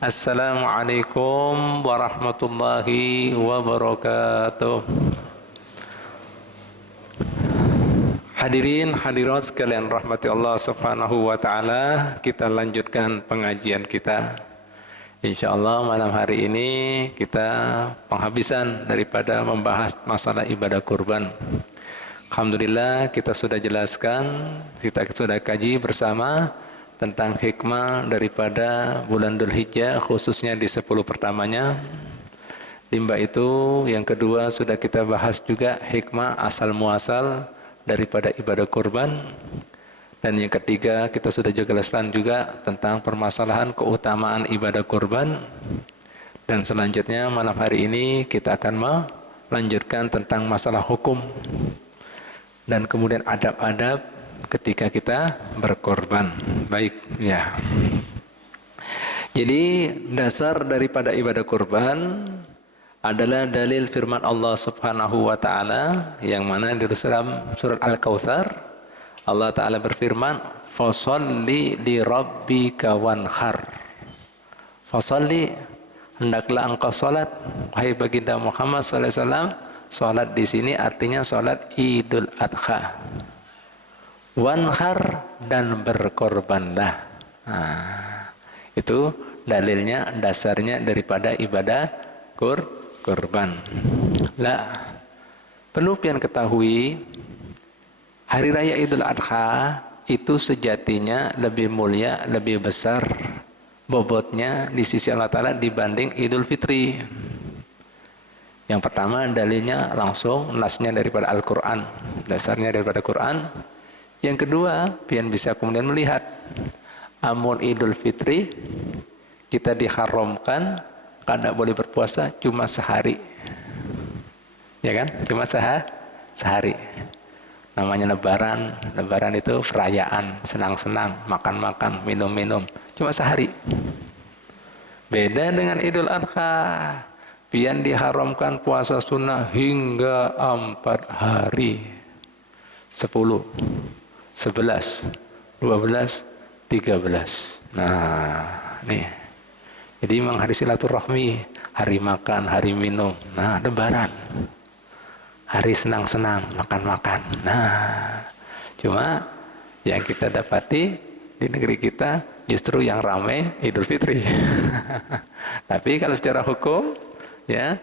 Assalamualaikum warahmatullahi wabarakatuh. Hadirin hadirat sekalian rahmati Allah Subhanahu wa taala, kita lanjutkan pengajian kita. Insyaallah malam hari ini kita penghabisan daripada membahas masalah ibadah kurban. Alhamdulillah kita sudah jelaskan, kita sudah kaji bersama tentang hikmah daripada bulan Dzulhijjah, khususnya di 10 pertamanya. Timba itu yang kedua sudah kita bahas juga hikmah asal muasal daripada ibadah kurban. Dan yang ketiga kita sudah jelaskan juga tentang permasalahan keutamaan ibadah kurban. Dan selanjutnya malam hari ini kita akan melanjutkan tentang masalah hukum dan kemudian adab-adab ketika kita berkorban. Baik, ya. Jadi dasar daripada ibadah kurban adalah dalil firman Allah Subhanahu wa taala yang mana di dalam surat Al-Kautsar Allah taala berfirman, "Fasholli li rabbika wanhar." Fasholli, hendaklah engkau salat wahai baginda Muhammad sallallahu alaihi wasallam. Salat di sini artinya salat Idul Adha. Wanhar, dan berkorbanlah. Nah, itu dalilnya, dasarnya daripada ibadah kurban. Lah, perlu pian ketahui hari raya Idul Adha itu sejatinya lebih mulia, lebih besar bobotnya di sisi Allah Ta'ala dibanding Idul Fitri. Yang pertama dalilnya langsung nasnya daripada Al-Quran, dasarnya daripada Quran. Yang kedua, pian bisa kemudian melihat amun Idul Fitri kita diharamkan karena boleh berpuasa cuma sehari, ya kan? Cuma sehari. Namanya Lebaran. Lebaran itu perayaan, senang-senang, makan-makan, minum-minum, cuma sehari. Beda dengan Idul Adha, pian diharamkan puasa sunnah hingga 4 hari, 10, 11, 12, 13. Nah, nih. Jadi memang hari silaturahmi, hari makan, hari minum. Nah, Lebaran, hari senang-senang, makan-makan. Nah, cuma yang kita dapati di negeri kita justru yang ramai Idul Fitri. Tapi kalau secara hukum, ya,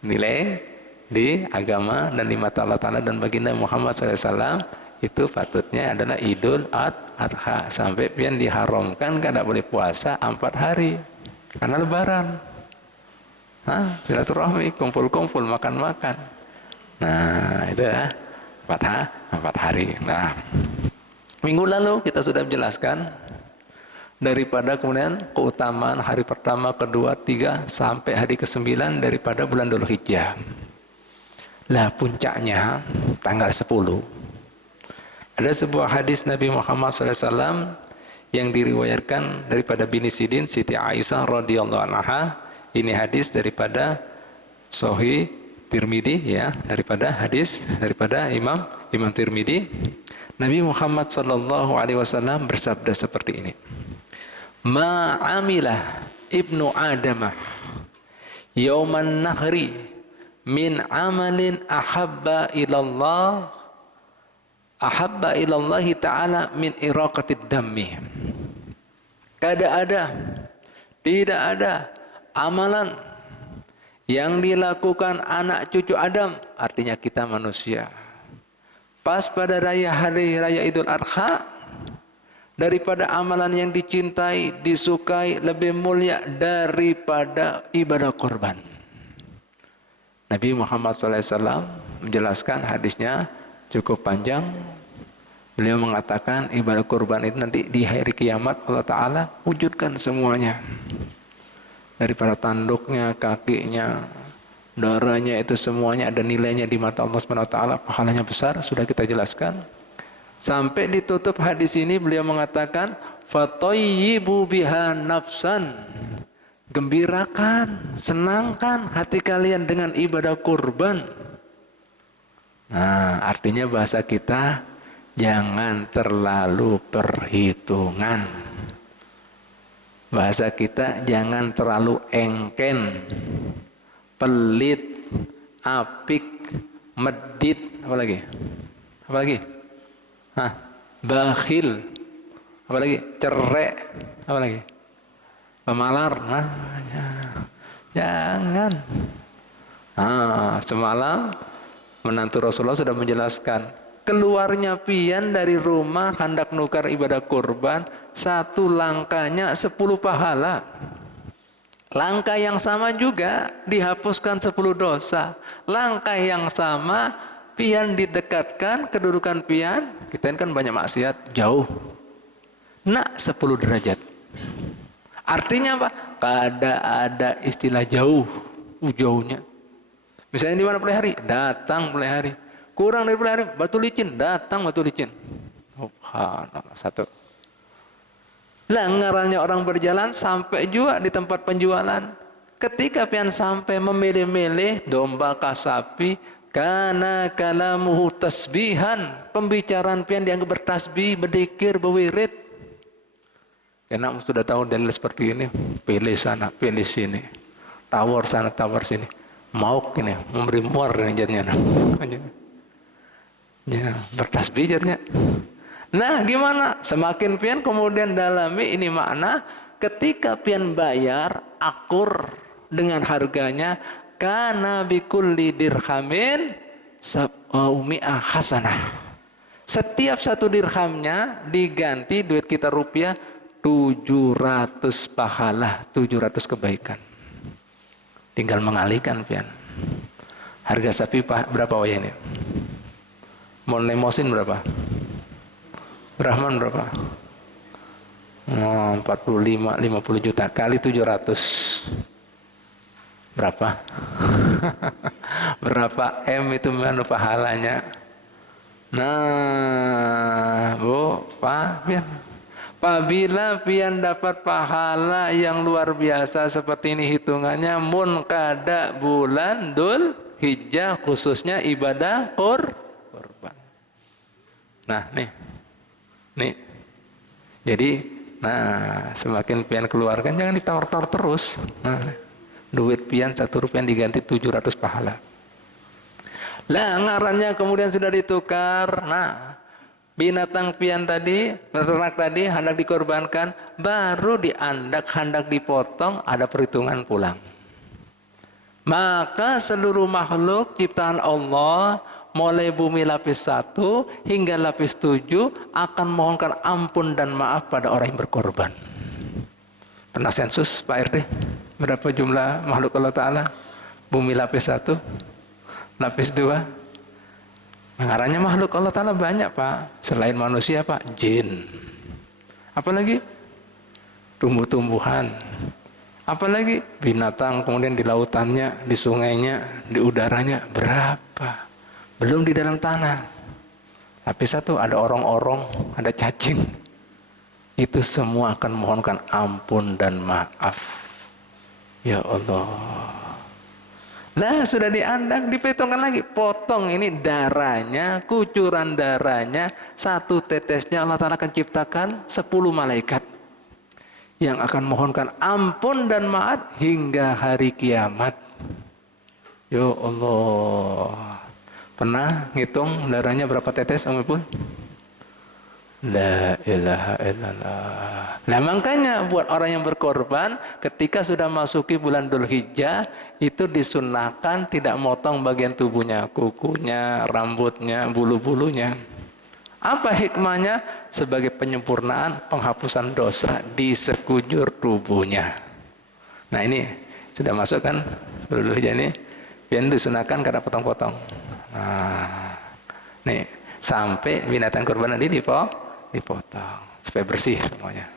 nilai di agama dan di mata Allah Ta'ala dan baginda Muhammad SAW itu patutnya adalah Idul Adha. Sampai pian diharamkan tidak boleh puasa 4 hari karena Lebaran. Silaturahmi, kumpul-kumpul, makan-makan. Nah, itu ya 4 hari. Nah, minggu lalu kita sudah menjelaskan daripada kemudian keutamaan hari pertama, kedua, 3 sampai hari ke-9 daripada bulan Dzulhijjah. Lah, puncaknya tanggal 10. Ada sebuah hadis Nabi Muhammad SAW yang diriwayatkan daripada bini Sidin, Siti Aisyah radhiyallahu anha. Ini hadis daripada Sahih Tirmidzi, ya, daripada hadis daripada Imam Tirmidzi. Nabi Muhammad sallallahu alaihi wasallam bersabda seperti ini. Ma'amilah ibnu Adamah yauman nahri min amalin ahabba ilallahi ta'ala min iraqatid dammi. Tidak ada amalan yang dilakukan anak cucu Adam, artinya kita manusia, pas pada hari raya Idul Adha, daripada amalan yang dicintai, disukai, lebih mulia daripada ibadah korban. Nabi Muhammad SAW menjelaskan, hadisnya cukup panjang. Beliau mengatakan ibadah kurban itu nanti di hari kiamat Allah Ta'ala wujudkan semuanya. Daripada tanduknya, kakinya, darahnya, itu semuanya ada nilainya di mata Allah SWT. Pahalanya besar, sudah kita jelaskan. Sampai ditutup hadis ini beliau mengatakan, fatayyibu biha nafsan. Gembirakan, senangkan hati kalian dengan ibadah kurban. Nah, artinya bahasa kita, jangan terlalu perhitungan. Bahasa kita jangan terlalu engken, pelit, apik, medit, apa lagi? Apa lagi? Hah, bakhil, apa lagi? Cerek, apa lagi? Pemalar. Nah, jangan. Nah, semalam menantu Rasulullah sudah menjelaskan, keluarnya pian dari rumah hendak nukar ibadah kurban, satu langkahnya 10 pahala. Langkah yang sama juga dihapuskan 10 dosa. Langkah yang sama pian didekatkan, kedudukan pian, kita kan banyak maksiat, jauh. Nak 10 derajat. Artinya apa? Kada ada istilah jauh, jauhnya. Misalnya di mana mulai hari, datang mulai hari. Kurang dari mulai hari, batu licin, datang batu licin. Subhanallah, satu. Lah ngarannya orang berjalan sampai juga di tempat penjualan. Ketika pian sampai memilih-milih domba kah sapi, kana kalamuhu tasbihan, pembicaraan pian dianggap bertasbih, berzikir, berwirid. Karena sudah tahu dalil seperti ini, pilih sana, pilih sini, tawar sana, tawar sini, mau ini, memberi muar ini jadinya, ya bertasbih jadinya. Nah, gimana? Semakin pian kemudian dalami ini makna, ketika pian bayar akur dengan harganya, kana bikulli dirhamin sab'umi'ah hasanah. Setiap satu dirhamnya diganti duit kita rupiah 700 pahala, 700 kebaikan. Tinggal mengalihkan pian. Harga sapi berapa waya ini? Monemosin berapa? Brahman berapa? 45, 50 juta kali 700. Berapa? Berapa M itu mana pahalanya? Nah, Bu, Pak, pian. Apabila pian dapat pahala yang luar biasa seperti ini hitungannya, mun kada bulan Dzul Hijjah, khususnya ibadah kurban. Nah, nih. Jadi, nah, semakin pian keluarkan jangan ditawar-tawar terus. Nah, duit pian 1 rupiah diganti 700 pahala. Lah ngarannya kemudian sudah ditukar. Nah, binatang pian tadi, ternak tadi hendak dikorbankan, baru diandak, hendak dipotong, ada perhitungan pulang. Maka seluruh makhluk ciptaan Allah, mulai bumi lapis 1 hingga lapis 7, akan mohonkan ampun dan maaf pada orang yang berkorban. Pernah sensus Pak RT? Berapa jumlah makhluk Allah Ta'ala? Bumi lapis 1, lapis 2. Mengarahnya makhluk Allah Ta'ala banyak Pak. Selain manusia Pak, jin. Apalagi? Tumbuh-tumbuhan. Apalagi? Binatang, kemudian di lautannya, di sungainya, di udaranya. Berapa? Belum di dalam tanah. Lapis 1 ada orong-orong, ada cacing. Itu semua akan mohonkan ampun dan maaf. Ya Allah. Nah, sudah diandak, diperhitungkan lagi. Potong ini darahnya, kucuran darahnya, 1 tetesnya Allah Ta'ala akan ciptakan 10 malaikat yang akan mohonkan ampun dan maaf hingga hari kiamat. Ya Allah. Pernah ngitung darahnya berapa tetes Om Ipul? La ilaha illallah. Nah makanya buat orang yang berkorban, ketika sudah masuki bulan Dzul Hijjah, itu disunnahkan tidak motong bagian tubuhnya, kukunya, rambutnya, bulu-bulunya. Apa hikmahnya? Sebagai penyempurnaan penghapusan dosa di sekujur tubuhnya. Nah ini sudah masuk kan Dzul Hijjah ini, biar disunahkan kada potong-potong. Nah, nih sampai binatang kurban ini dipotong supaya bersih semuanya,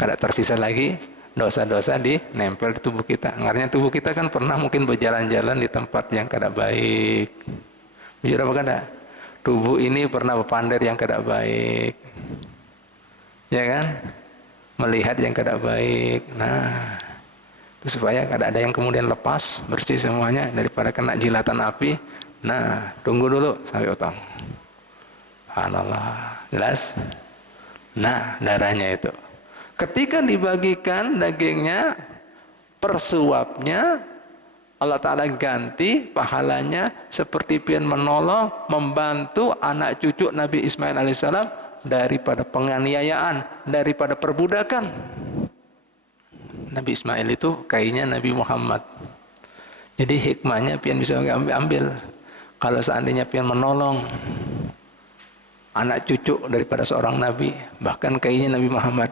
kada tersisa lagi dosa-dosa di nempel di tubuh kita. Ngarnya tubuh kita kan pernah mungkin berjalan-jalan di tempat yang kada baik. Jujur apa kada? Tubuh ini pernah berpander yang kada baik, ya kan? Melihat yang kada baik. Nah, itu supaya kada ada yang kemudian lepas, bersih semuanya daripada kena jilatan api. Nah, tunggu dulu sampai potong. Subhanallah. Jelas? Nah, darahnya itu. Ketika dibagikan dagingnya, persuapnya Allah Ta'ala ganti pahalanya seperti pian menolong, membantu anak cucu Nabi Ismail alaihissalam daripada penganiayaan, daripada perbudakan. Nabi Ismail itu kayaknya Nabi Muhammad. Jadi hikmahnya pian bisa ambil. Kalau seandainya pian menolong anak cucu daripada seorang Nabi, bahkan kayaknya Nabi Muhammad,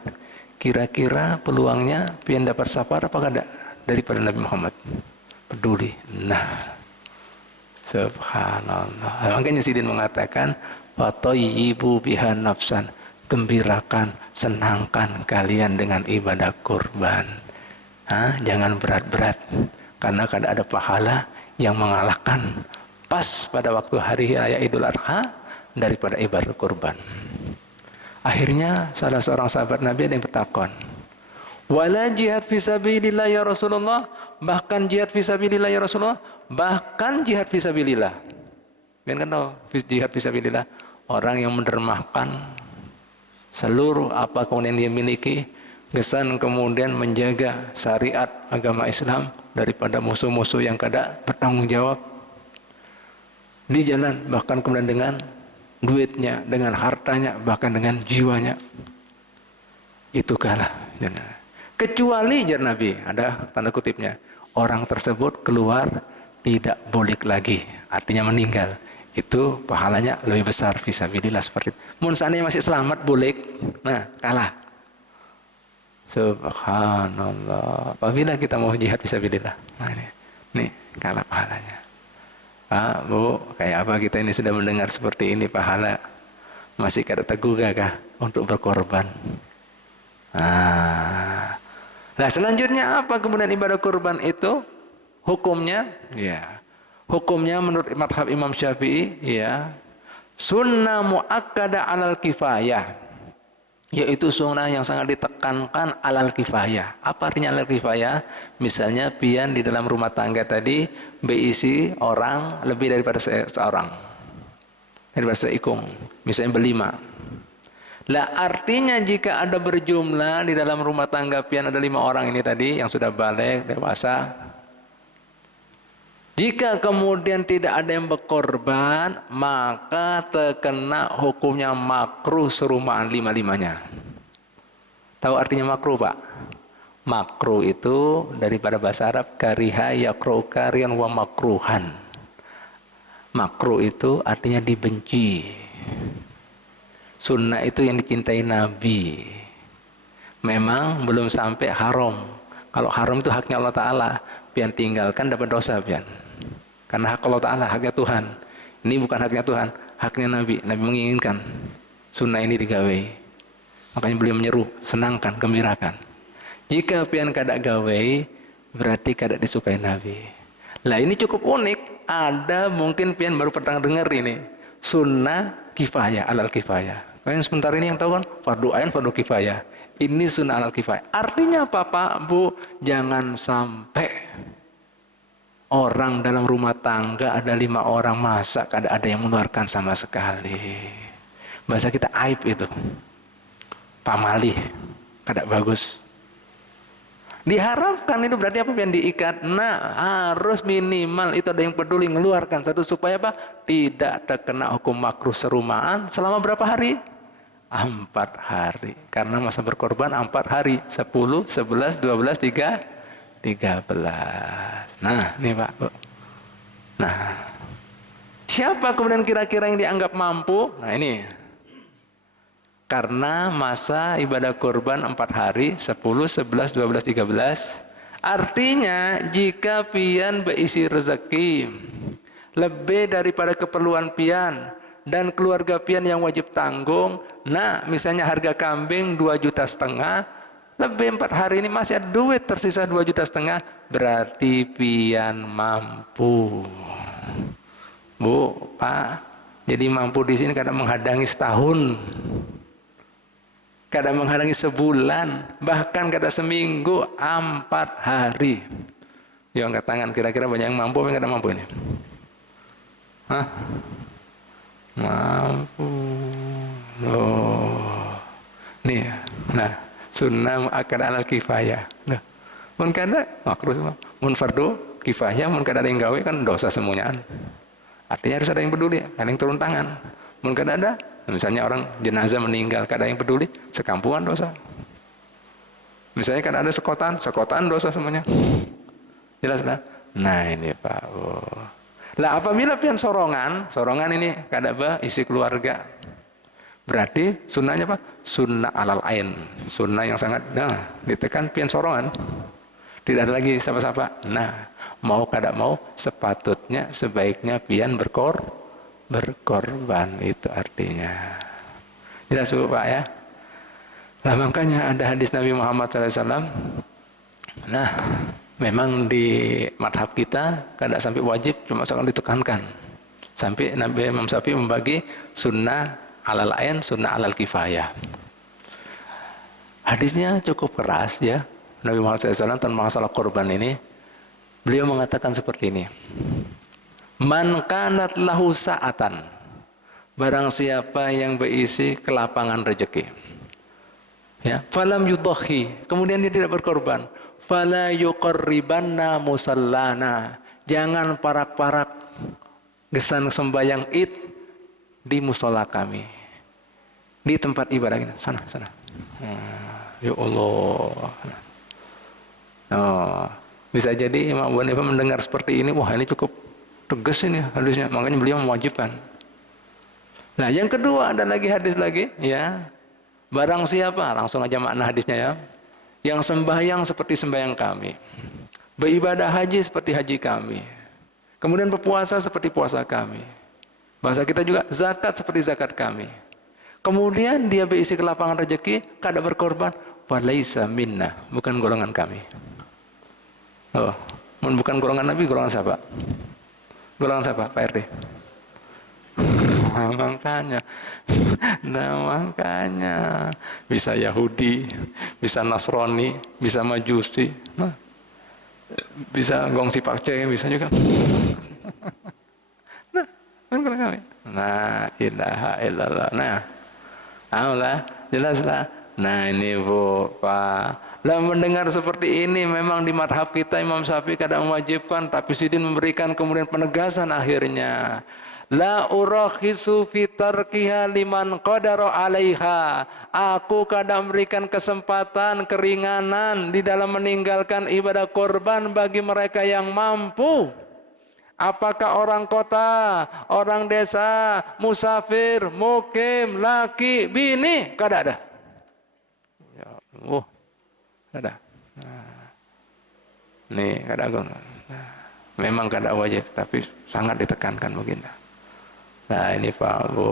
kira-kira peluangnya pian dapat syafaat apa enggak daripada Nabi Muhammad? Peduli. Nah, subhanallah. Makanya Sidin mengatakan, "Fatayyibu biha nafsan." Gembirakan, senangkan kalian dengan ibadah kurban. Jangan berat-berat, karena kadang ada pahala yang mengalahkan pas pada waktu hari raya Idul Adha daripada ibadah kurban. Akhirnya salah seorang sahabat Nabi ada yang bertakon, "Wala jihad fisabilillah ya Rasulullah?" Bahkan jihad fisabilillah ya Rasulullah? Bahkan jihad fisabilillah. Kalian kan tahu jihad fisabilillah, orang yang mendermahkan seluruh apa kemudian dia miliki, gesan kemudian menjaga syariat agama Islam daripada musuh-musuh yang kada bertanggung jawab di jalan, bahkan kemudian dengan duitnya, dengan hartanya, bahkan dengan jiwanya. Itu kalah. Kecuali jar Nabi, ada tanda kutipnya, orang tersebut keluar tidak boleh lagi, artinya meninggal. Itu pahalanya lebih besar fisabilillah seperti itu. Mun seandainya masih selamat boleh, nah kalah. Subhanallah. Apabila kita mau jihad fisabilillah, nah ini kalah pahalanya. Pak, Bu, kayak apa kita ini sudah mendengar seperti ini pahala, masih kada tergugah kah untuk berkorban? Nah, selanjutnya apa kemudian ibadah kurban itu? Hukumnya, ya. Hukumnya menurut madhab Imam Syafi'i, ya, sunnah muakkada alal kifayah, yaitu sunnah yang sangat ditekankan alal kifayah. Apa artinya alal kifayah? Misalnya pian di dalam rumah tangga tadi berisi orang lebih daripada seorang, daripada seikung, misalnya berlima. Lah artinya jika ada berjumlah di dalam rumah tangga pian ada 5 orang ini tadi yang sudah balik dewasa, jika kemudian tidak ada yang berkorban, maka terkena hukumnya makruh serumaan 5-5-nya. Tahu artinya makruh, Pak? Makruh itu daripada bahasa Arab kariha yakruh karian wa makruhan. Makruh itu artinya dibenci. Sunnah itu yang dicintai Nabi. Memang belum sampai haram. Kalau haram itu haknya Allah Ta'ala. Pian tinggalkan dapat dosa pian. Karena hak Allah Ta'ala, haknya Tuhan. Ini bukan haknya Tuhan, haknya Nabi. Nabi menginginkan sunnah ini digawe. Makanya beliau menyeru, senangkan, gembirakan. Jika pian kada gawe, berarti kada disukai Nabi. Lah ini cukup unik. Ada mungkin pian baru pernah dengar ini. Sunnah kifayah, alal kifayah. Yang sebentar ini yang tahu kan, fardu ain, fardu kifayah. Ini sunnah alal kifayah. Artinya apa Pak, Bu? Jangan sampai orang dalam rumah tangga ada 5 orang masak, ada yang mengeluarkan sama sekali. Bahasa kita aib itu. Pamalih, kada bagus. Diharapkan itu berarti apa yang diikat? Nah, harus minimal itu ada yang peduli mengeluarkan satu supaya apa? Tidak terkena hukum makruh serumaan selama berapa hari? 4 hari. Karena masa berkorban 4 hari. 10, 11, 12, 13. Nah, ini Pak, Bu. Nah, siapa kemudian kira-kira yang dianggap mampu? Nah, ini. Karena masa ibadah kurban 4 hari, 10, 11, 12, 13. Artinya, jika pian berisi rezeki lebih daripada keperluan pian dan keluarga pian yang wajib tanggung, nah, misalnya harga kambing 2,5 juta, lebih 4 hari ini masih ada duit tersisa 2,5 juta, berarti pian mampu. Bu, Pak, jadi mampu di sini kadang menghadangi setahun, kadang menghadangi sebulan, bahkan kadang seminggu, 4 hari. Yuk angkat tangan, kira-kira banyak yang mampu apa kadang mampu ini? Hah? Mampu. Oh. Nih, nah. Sunnah muakkad alal kifayah. Nah, mun kada makruh semua. Mun fardu kifayah mun kada ada yang gawe kan dosa semuanya. Artinya harus ada yang peduli, ada yang turun tangan. Mun kada ada, misalnya orang jenazah meninggal kada yang peduli, sekampungan dosa. Misalnya kada ada sekotaan dosa semuanya. Jelas lah. Nah ini Pak. Oh. Lah apabila pian sorongan ini kada isi keluarga. Berarti sunnahnya apa? Sunnah alal ain. Sunnah yang sangat ditekan pian sorongan. Tidak ada lagi siapa-siapa. Nah, mau kada mau sepatutnya sebaiknya pian berkorban itu artinya. Jelas Bu Pak ya? Nah makanya ada hadis Nabi Muhammad SAW. Nah, memang di madhab kita kada sampai wajib, cuma sangat ditekankan. Sampai Nabi Imam Syafi'i membagi sunnah alal ain, sunnah alal kifayah. Hadisnya cukup keras ya. Nabi Muhammad SAW tentang masalah korban ini, beliau mengatakan seperti ini. Man kanat lahu sa'atan, barang siapa yang berisi kelapangan rezeki, ya, falam yudhi, kemudian dia tidak berkorban, fala yuqarribanna musallana, jangan parak-parak gesan sembayang id di musola kami, di tempat ibadah kita, sana. Ya Allah. Oh, bisa jadi Imam Abu Hanifah mendengar seperti ini, wah ini cukup tegas ini hadisnya, makanya beliau mewajibkan. Nah yang kedua ada lagi hadis lagi, ya, barang siapa, langsung aja makna hadisnya ya, yang sembahyang seperti sembahyang kami, beribadah haji seperti haji kami, kemudian berpuasa seperti puasa kami, bahasa kita juga zakat seperti zakat kami, kemudian dia berisi kelapangan rezeki, kada berkorban, falaisa minna, bukan golongan kami. Oh, bukan golongan Nabi, golongan siapa? Golongan siapa? Pak RT. Makanya bisa Yahudi, bisa Nasrani, bisa Majusi, bisa gongsi pakce, bisa juga. Nah, ilaha illallah. Nah, Allah jelaslah. Nah ini Bu Pak. Lah mendengar seperti ini memang di madhab kita Imam Syafi'i kadang mewajibkan, tapi Sidin memberikan kemudian penegasan akhirnya. La urakhisu fi tarkiha liman qadara 'alaiha. Aku kadang memberikan kesempatan, keringanan di dalam meninggalkan ibadah korban bagi mereka yang mampu. Apakah orang kota, orang desa, musafir, mukim, laki, bini, kada ada. Ya, ada. Nah, nih kada memang kada wajib, tapi sangat ditekankan begini. Nah ini Pak Bu.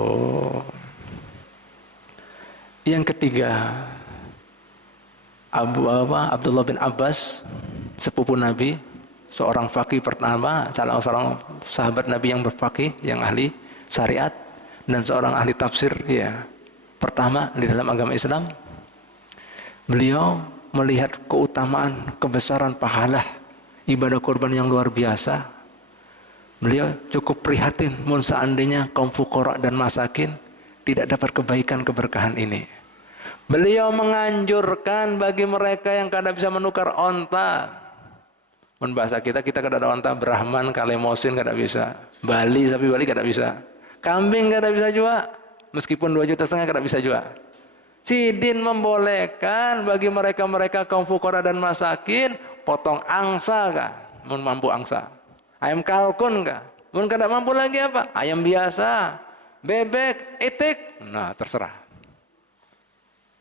Yang ketiga, Abdullah bin Abbas, sepupu Nabi, seorang faqih pertama, salah seorang sahabat Nabi yang berfaqih, yang ahli syariat, dan seorang ahli tafsir ya pertama di dalam agama Islam. Beliau melihat keutamaan, kebesaran pahala ibadah korban yang luar biasa. Beliau cukup prihatin mun seandainya kaum fuqara dan masakin tidak dapat kebaikan keberkahan ini. Beliau menganjurkan bagi mereka yang kada bisa menukar onta. Mun bahasa kita kada ada onta, Brahman, Kalemosin kada bisa. Bali, sapi Bali kada bisa. Kambing kada bisa juga. Meskipun 2,5 juta kada bisa juga. Sidin membolehkan bagi mereka-mereka kaum fuqara dan masakin potong angsa kah? Mun mampu angsa. Ayam kalkun kah? Mun kada mampu lagi apa? Ayam biasa, bebek, itik. Nah, terserah.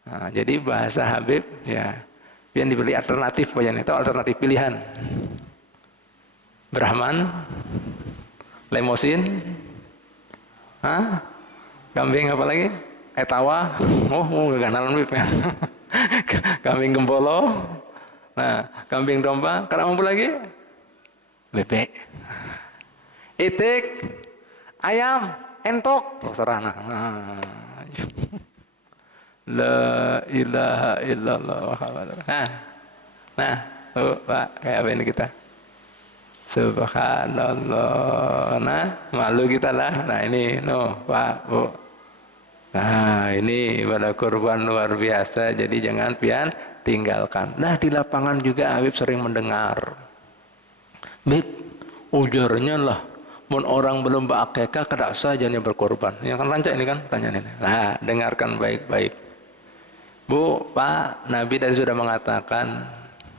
Nah, jadi bahasa Habib ya, pian dibeli alternatif pokoknya itu alternatif pilihan. Brahman, lemosin, kambing apa lagi? Etawa, gak nalan Habib ya. Kambing gembolo, nah kambing domba, kada mampu lagi? Bebek, itik, ayam, entok, terserah. La ilaha illallah Muhammadur Rasulullah. Nah, Pak, kayak apa ini kita? Subhanallah. Nah, malu kita lah. Nah ini, Pak, Bu. Nah, ini ibadah kurban luar biasa, jadi jangan pian tinggalkan. Nah, di lapangan juga Habib sering mendengar, Bib, ujarnya lah, mun orang belum berakikah kada saja nih berkorban. Yang kan rancak ini kan pertanyaan ini. Nah, dengarkan baik-baik. Bu, Pak, Nabi tadi sudah mengatakan,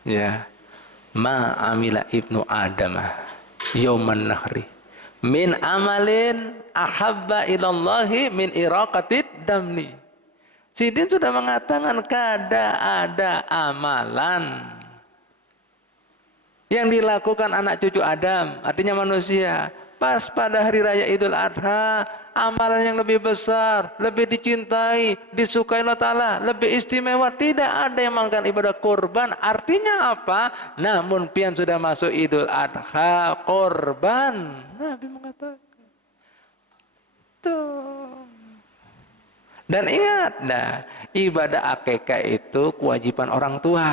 ya, ma amila ibnu Adam yauman nahri min amalin ahabba ilallahi min iraqatid damni. Sidin sudah mengatakan kada ada amalan yang dilakukan anak cucu Adam, artinya manusia, pas pada hari raya Idul Adha, amalan yang lebih besar, lebih dicintai, disukai Allah Ta'ala, lebih istimewa, tidak ada yang melakukan ibadah kurban. Artinya apa? Namun pian sudah masuk Idul Adha, korban. Nabi mengatakan tuh. Dan ingat, nah, ibadah akikah itu kewajiban orang tua.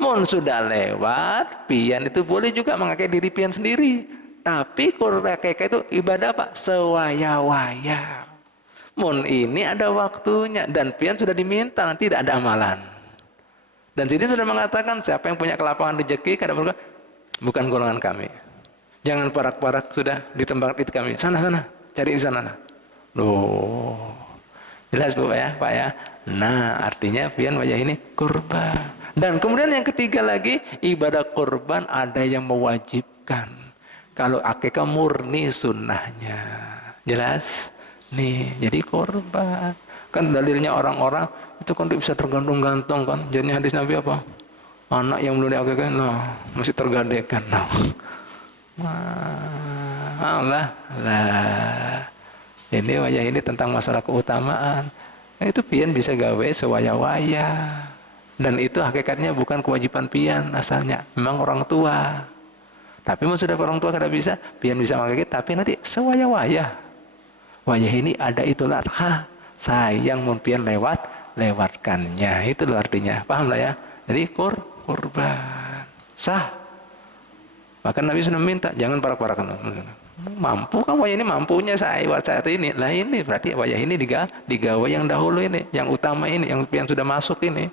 Mun sudah lewat, pian itu boleh juga mengakai diri pian sendiri. Tapi kurban akikah itu ibadah apa? Sewaya-waya. Mun ini ada waktunya dan pian sudah diminta, nanti tidak ada amalan. Dan sini sudah mengatakan siapa yang punya kelapangan rezeki kada berkorban, bukan golongan kami. Jangan parak-parak sudah di tempat itu kami. Sana cari di sana. Loh. Jelas Bu ya, Pak ya. Nah, artinya pian wajah ini kurban. Dan kemudian yang ketiga lagi, ibadah kurban ada yang mewajibkan. Kalau akikah murni sunnahnya. Jelas? Nih, jadi kurban. Kan dalilnya orang-orang itu kan bisa tergantung-gantung kan. Jadi hadis Nabi apa? Anak yang belum diakikah, nah, masih tergadekan. Nah. Allah lah. Ini wajah ini tentang masalah keutamaan. Nah, itu pian bisa gawe sewaya-waya. Dan itu hakikatnya bukan kewajiban pian asalnya. Memang orang tua. Tapi mau sudah orang tua kada bisa, pian bisa mengakik, tapi nanti sewaya-waya. Wajah ini ada Idul Adha. Sayang mun pian lewatkannya. Itu artinya. Paham lah ya? Jadi kurban. Sah. Bahkan Nabi sudah minta, jangan parak-parakan. Mampu kan wajah ini mampunya saya saat ini. Lah ini berarti wajah ini digawe yang dahulu ini, yang utama ini, yang sudah masuk ini.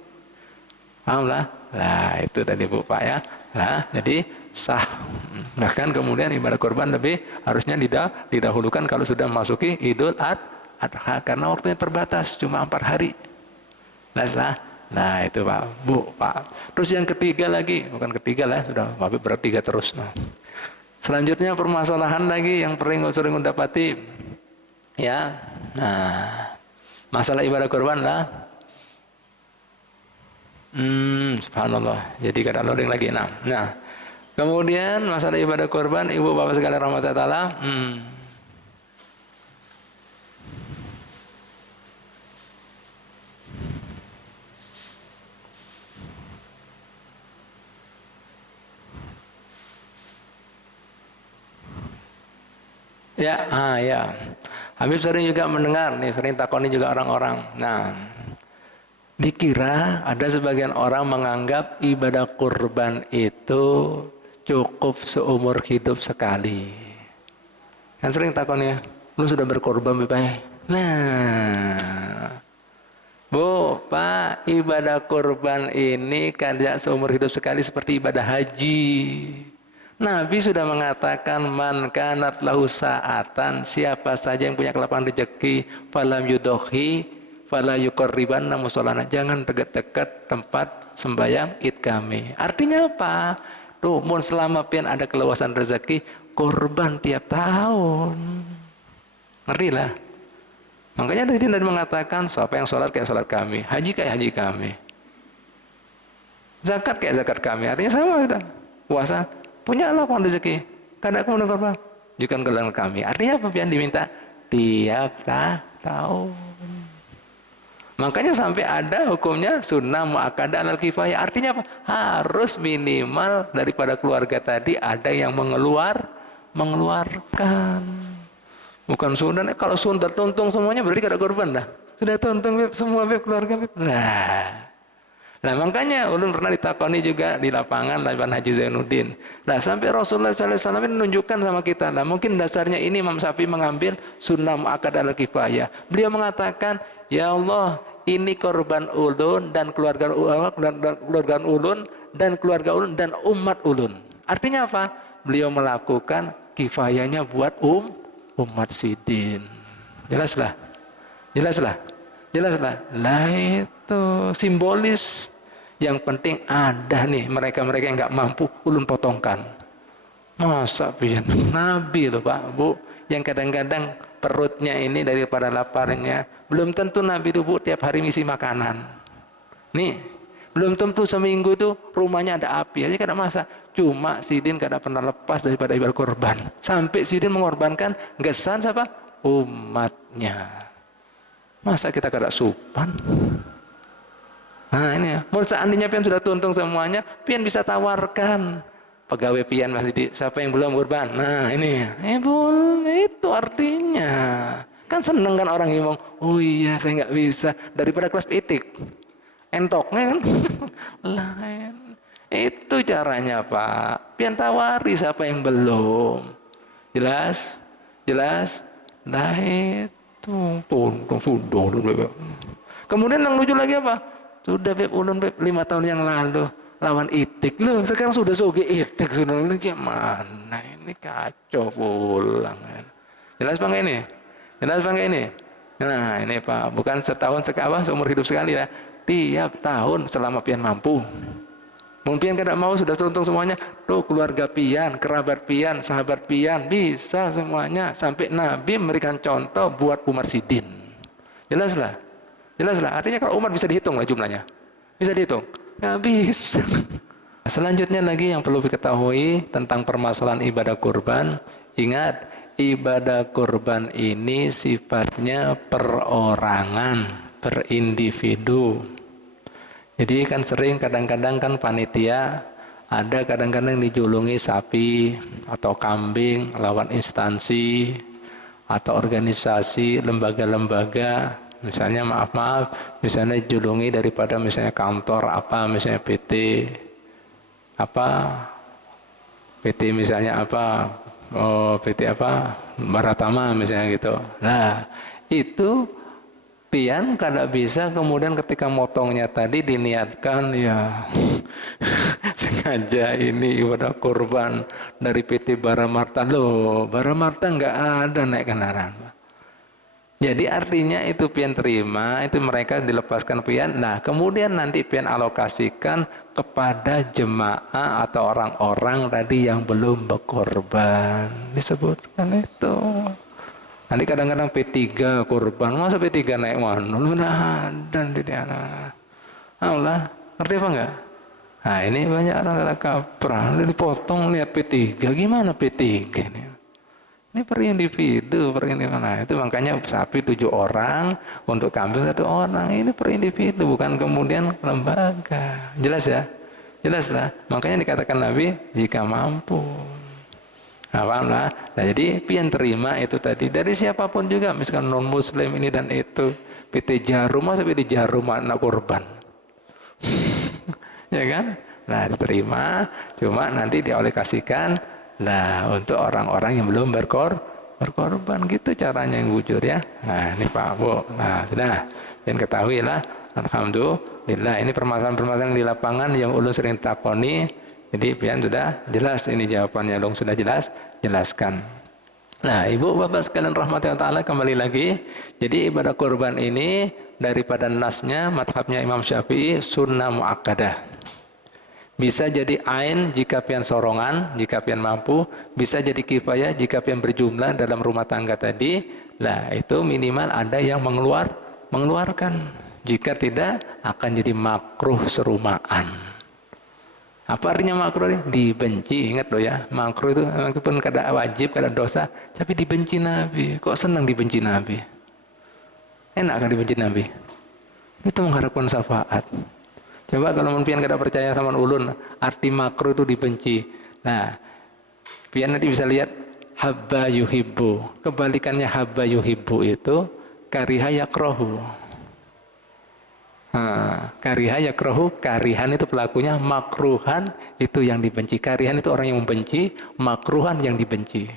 Paham lah? Lah itu tadi Bu Pak ya. Lah jadi sah. Bahkan kemudian ibadah kurban lebih harusnya didahulukan kalau sudah masuki Idul Adha karena waktunya terbatas cuma 4 hari. Nah itu Pak, Bu, Pak. Terus yang ketiga lagi, bukan ketiga lah, sudah Habib bertiga terus. Nah. Selanjutnya permasalahan lagi yang sering dapati, ya, nah, masalah ibadah kurban lah. Subhanallah. Jadi kada loading lagi. Nah, kemudian masalah ibadah kurban, ibu bapak sekalian rahmatullah. Ya, ya. Habib sering juga mendengar nih, sering takoni juga orang-orang. Nah, dikira ada sebagian orang menganggap ibadah kurban itu cukup seumur hidup sekali. Kan sering takoni, lu sudah berkorban Bapak? Nah, Bu, Pak, ibadah kurban ini kada seumur hidup sekali seperti ibadah haji. Nabi sudah mengatakan man kanat lahu sa'atan, siapa saja yang punya kelapangan rezeki falam yudohi fala yuqarribanna musallana, jangan dekat-dekat tempat sembahyang Id kami. Artinya apa? Tuh, mun selama pian ada keluasan rezeki, kurban tiap tahun. Ngerti lah. Makanya dari sini mengatakan siapa yang sholat kayak sholat kami, haji kayak haji kami, zakat kayak zakat kami. Artinya sama sudah. Puasa punya Allah pohon rezeki, kada kemudian korban juga gelang kami. Artinya apa yang diminta tiap tahun. Makanya sampai ada hukumnya sunnah muakkadah alal kifayah. Artinya apa? Harus minimal daripada keluarga tadi ada yang mengeluarkan. Bukan sunnah. Kalau sunnah tuntung semuanya berarti kada korban dah. Sudah tuntung semua keluarga. Nah, Nah makanya ulun pernah ditakoni juga di lapangan lawan Haji Zainuddin. Nah sampai Rasulullah SAW ini menunjukkan sama kita. Nah mungkin dasarnya ini Imam Syafi'i mengambil sunnah mu'akkad al kifayah. Beliau mengatakan, ya Allah ini korban ulun dan keluarga ulun dan keluarga ulun dan umat ulun. Artinya apa? Beliau melakukan kifayahnya buat umat sidin. Jelaslah, jelaslah. Jelaslah, lah itu simbolis. Yang penting ada nih mereka-mereka yang nggak mampu ulun potongkan. Masa pian Nabi loh Pak Bu, yang kadang-kadang perutnya ini daripada laparnya belum tentu Nabi itu Bu tiap hari ngisi makanan. Nih, belum tentu seminggu itu rumahnya ada api aja kada masa. Cuma Sidin kada pernah lepas daripada ibadah korban. Sampai Sidin mengorbankan gesan siapa? Umatnya. Masa kita kada supan? Nah ini ya, mau seandainya pian sudah tuntung semuanya, pian bisa tawarkan pegawai pian masih siapa yang belum korban. Nah ini, boleh itu artinya. Kan seneng kan orang yang ngomong, oh iya saya nggak bisa, daripada kelas etik, entoknya kan, lain. Itu caranya Pak. Pian tawari siapa yang belum. Jelas, jelas. Nah tuntung sudah. Kemudian yang lucu lagi apa? Sudah Beb ulun Beb 5 tahun yang lalu lawan itik. Loh sekarang sudah soge itik sudah gimana ini kacau pulang. Jelas Bang ini? Jelas Bang ini? Nah ini Pak, bukan setahun sekali, seumur hidup sekali ya. Tiap tahun selama pian mampu. Mungkin kada mau sudah tuntung semuanya. Tuh keluarga pian, kerabat pian, sahabat pian, bisa semuanya. Sampai Nabi memberikan contoh buat umat sidin. Jelaslah. Jelaslah. Artinya kalau umat bisa dihitung lah jumlahnya. Bisa dihitung? Nggak bisa. Selanjutnya lagi yang perlu diketahui tentang permasalahan ibadah kurban. Ingat, ibadah kurban ini sifatnya perorangan, perindividu. Jadi kan sering kadang-kadang kan panitia ada kadang-kadang dijulungi sapi atau kambing lawan instansi atau organisasi, lembaga-lembaga, misalnya maaf-maaf, misalnya dijulungi daripada misalnya kantor apa, misalnya PT apa, PT misalnya apa, PT apa, Baratama misalnya gitu. Nah itu pian kada bisa kemudian ketika motongnya tadi diniatkan ya sengaja ini ibadah kurban dari PT Baramarta. Loh Baramarta nggak ada naik kendaraan. Jadi artinya itu pian terima, itu mereka dilepaskan pian. Nah kemudian nanti pian alokasikan kepada jemaah atau orang-orang tadi yang belum berkorban. Disebutkan itu. Nanti kadang-kadang P3 kurban, masa P3 naik mana? Dan di sana. Allah, ngerti apa enggak? Nah ini banyak orang salah kaprah, dipotong lihat P3, gimana P3 ini? Ini per individu, nah itu makanya sapi 7 orang, untuk kambing 1 orang, ini per individu, bukan kemudian lembaga. Jelas ya? Jelas lah, makanya dikatakan Nabi, jika mampu. Nah, jadi pian terima itu tadi dari siapapun juga, misalkan non muslim ini dan itu, PT Jarum masa PT Jarum anak korban, ya kan? Nah diterima, cuma nanti dialokasikan, nah untuk orang-orang yang belum berkorban gitu caranya yang bujur ya. Nah ini Pak Bu, nah sudah, dan ketahui lah, alhamdulillah ini permasalahan-permasalahan di lapangan yang ulun sering takoni. Jadi pian sudah jelas ini jawabannya dong, sudah jelaskan. Nah ibu bapak sekalian rahmati Allah kembali lagi. Jadi ibadah kurban ini daripada nasnya madhabnya Imam Syafi'i sunnah muakkadah. Bisa jadi ain jika pian sorongan, jika pian mampu. Bisa jadi kifayah jika pian berjumlah dalam rumah tangga tadi. Nah itu minimal ada yang mengeluarkan. Jika tidak akan jadi makruh serumaan. Apa artinya makruh? Dibenci. Ingat loh ya, makruh itu memang itu pun kada wajib, kada dosa, tapi dibenci Nabi. Kok senang dibenci Nabi? Enak kan dibenci Nabi? Itu mengharapkan syafaat. Coba kalau pian kada percaya sama ulun, arti makruh itu dibenci. Nah, pian nanti bisa lihat habba yuhibbu. Kebalikannya habba yuhibbu itu kariha yakrohu. Nah, Kariha yakrahu, karihan itu pelakunya, makruhan itu yang dibenci. Karihan itu orang yang membenci, makruhan yang dibenci.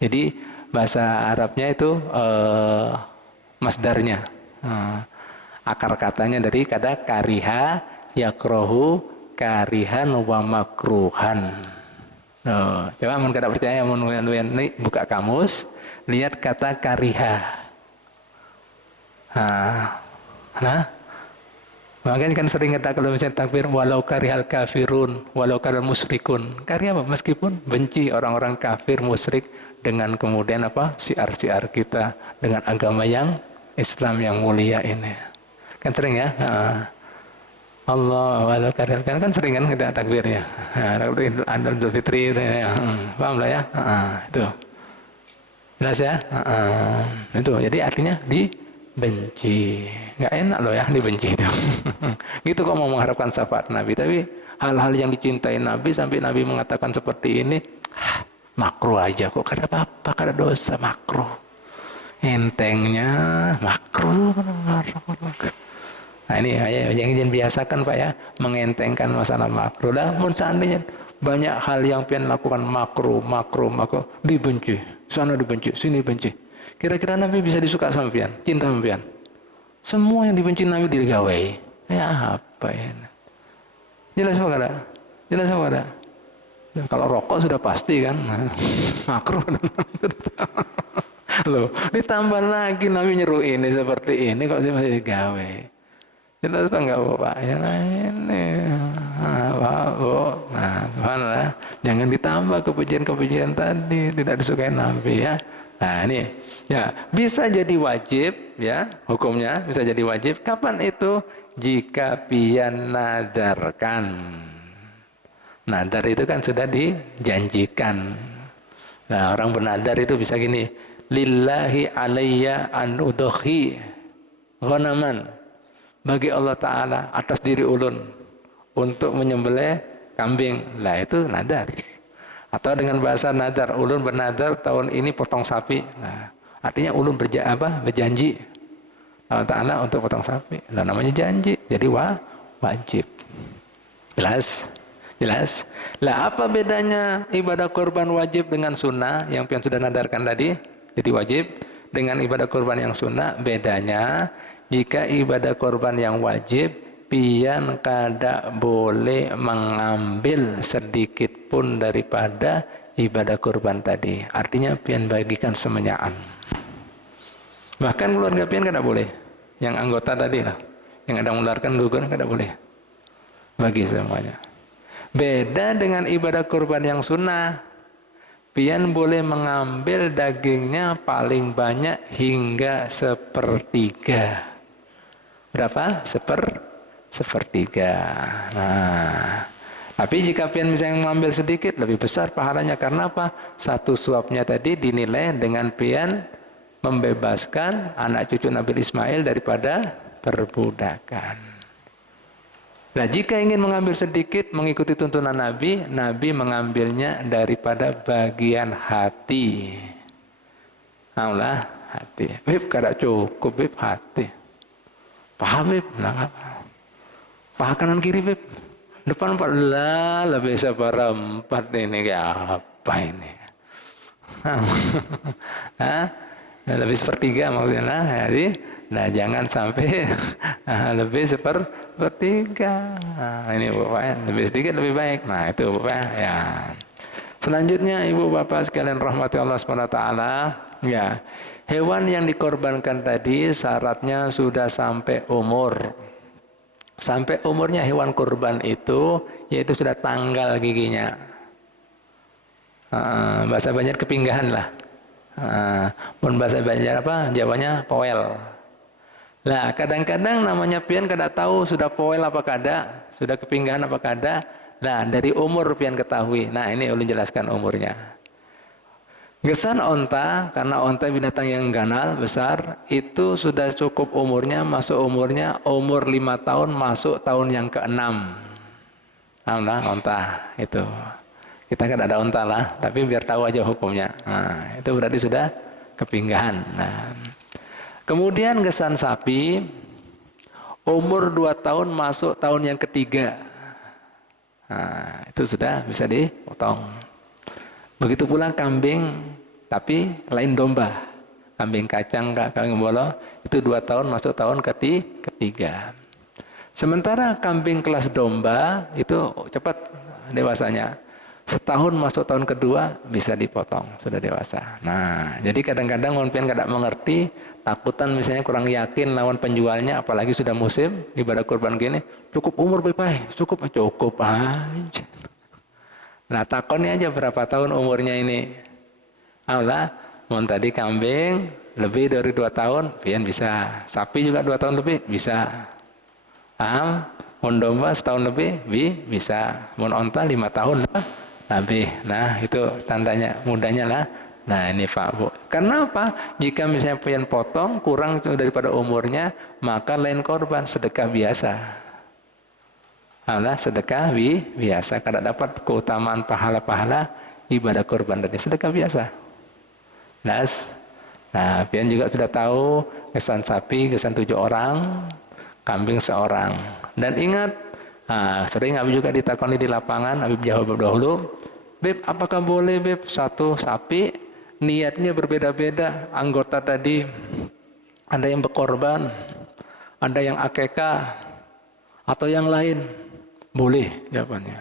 Jadi bahasa Arabnya itu masdarnya. Akar katanya dari kata kariha yakrahu, karihan wa makruhan. Coba mun kada percaya, mun ini buka kamus, lihat kata kariha. Nah, makanya kan sering kata kalau misalnya takbir, walau karihal kafirun, walau karihal musyrikun. Karih apa? Meskipun benci orang-orang kafir, musyrik dengan kemudian apa? Siar-siar kita dengan agama yang Islam yang mulia ini. Kan sering ya? Allah walau karihal kan sering kan kita takbirnya. Idul Fitri itu ya. Paham lah ya? Itu. Jelas ya? Itu. Jadi artinya dibenci. Nggak enak loh ya dibenci itu. Gitu kok mau mengharapkan syafaat Nabi. Tapi hal-hal yang dicintai Nabi sampai Nabi mengatakan seperti ini, makruh aja kok. Kada apa-apa, kada dosa, makruh. Entengnya makruh. Nah ini jangan biasakan Pak ya, mengentengkan masalah makruh. Lah, mun seandainya banyak hal yang pian lakukan makruh, dibenci. Sana dibenci, sini benci. Kira-kira Nabi bisa disuka sama pian, cinta sama pian? Semua yang dibenci Nabi digawai. Ya apa ya? Jelas apa kada? Jelas apa kada? Ya, kalau rokok sudah pasti kan, makruh. Loh, ditambah lagi Nabi nyuruh ini seperti ini kok masih digawai. Jelas apa enggak Pak? Yang ini, nah, jangan ditambah kepujian-kepujian tadi, tidak disukai Nabi ya. Nah ini, ya bisa jadi wajib ya, hukumnya bisa jadi wajib. Kapan itu? Jika pian nadarkan. Nadar itu kan sudah dijanjikan. Nah orang bernadar itu bisa gini, lillahi alayya an udhi ghanaman. Bagi Allah Ta'ala atas diri ulun untuk menyembelih kambing. Lah itu nadar. Atau dengan bahasa nadar, ulun bernadar tahun ini potong sapi. Nah, artinya ulun berjanji Allah Ta'ala untuk potong sapi. Nah, namanya janji. Jadi wajib. Jelas? Jelas? Lah apa bedanya ibadah kurban wajib dengan sunnah yang pian sudah nadarkan tadi? Jadi wajib dengan ibadah kurban yang sunnah, bedanya jika ibadah korban yang wajib, pian kada boleh mengambil sedikit pun daripada ibadah korban tadi. Artinya pian bagikan semenyaan. Bahkan keluarga pian kada boleh. Yang anggota tadi lah, yang ada mengeluarkan gugur kada boleh. Bagi semuanya. Beda dengan ibadah korban yang sunnah. Pian boleh mengambil dagingnya paling banyak hingga sepertiga. Berapa? Sepertiga. Nah, tapi jika pian misalnya mengambil sedikit, lebih besar pahalanya. Karena apa? Satu suapnya tadi dinilai dengan pian membebaskan anak cucu Nabi Ismail daripada perbudakan. Nah, jika ingin mengambil sedikit mengikuti tuntunan Nabi, Nabi mengambilnya daripada bagian hati. Allah, hati. Bib kada cukup, bib hati. Paham Beb? Nah, paha kanan kiri Beb. Depan 4 lah, lebih seperempat ini kayak apa ini? Lebih sepertiga maksudnya. Nah, jadi, jangan sampai lebih sepertiga. Nah, ini Bapak, lebih sedikit lebih baik. Nah, itu Bapak ya. Selanjutnya Ibu Bapak sekalian rahmati Allah SWT, ya. Hewan yang dikorbankan tadi syaratnya sudah sampai umur. Sampai umurnya hewan kurban itu, yaitu sudah tanggal giginya. Bahasa Banjar kepinggahan lah. Pun bahasa Banjar apa? Jawanya poel. Lah kadang-kadang namanya pian kada tahu sudah poel apa kada, sudah kepinggahan apa kada. Nah dari umur pian ketahui. Nah ini ulun jelaskan umurnya. Gesan onta, karena onta binatang yang ganal, besar, itu sudah cukup umurnya, masuk umurnya umur 5 tahun, masuk tahun yang ke-6. Nah, onta itu. Kita kan ada onta lah, tapi biar tahu aja hukumnya. Nah, itu berarti sudah kepinggahan. Nah. Kemudian gesan sapi, Umur 2 tahun masuk tahun yang ketiga. Nah, itu sudah bisa dipotong. Begitu pula kambing, tapi lain domba. Kambing kacang, kambing bolo, itu 2 tahun masuk tahun ketiga. Sementara kambing kelas domba itu cepat dewasanya. Setahun masuk tahun kedua bisa dipotong, sudah dewasa. Nah, jadi kadang-kadang mungkin kadang mengerti, takutan misalnya kurang yakin lawan penjualnya, apalagi sudah musim ibadah kurban gini, cukup umur bepai, cukup aja. Nah, takonnya aja berapa tahun umurnya ini. Allah, mau tadi kambing lebih dari 2 tahun, pian bisa. Sapi juga 2 tahun lebih bisa. Paham? Mau domba setahun lebih, bisa. Mau onta 5 tahun lah. Lebih. Nah, itu tandanya mudanya lah. Nah, ini Pak Bu. Karena apa? Jika misalnya pian potong kurang daripada umurnya, maka lain korban, sedekah biasa. Allah sedekah biasa. Karena dapat keutamaan pahala-pahala ibadah korban tadi. Sedekah biasa. Nah, pian juga sudah tahu kesan sapi, kesan 7 orang, kambing seorang. Dan ingat, sering Habib juga ditakoni di lapangan, Habib jawab dahulu, Beb, apakah boleh Beb satu sapi niatnya berbeda-beda, anggota tadi ada yang berkorban, ada yang akekah, atau yang lain? Boleh jawabannya.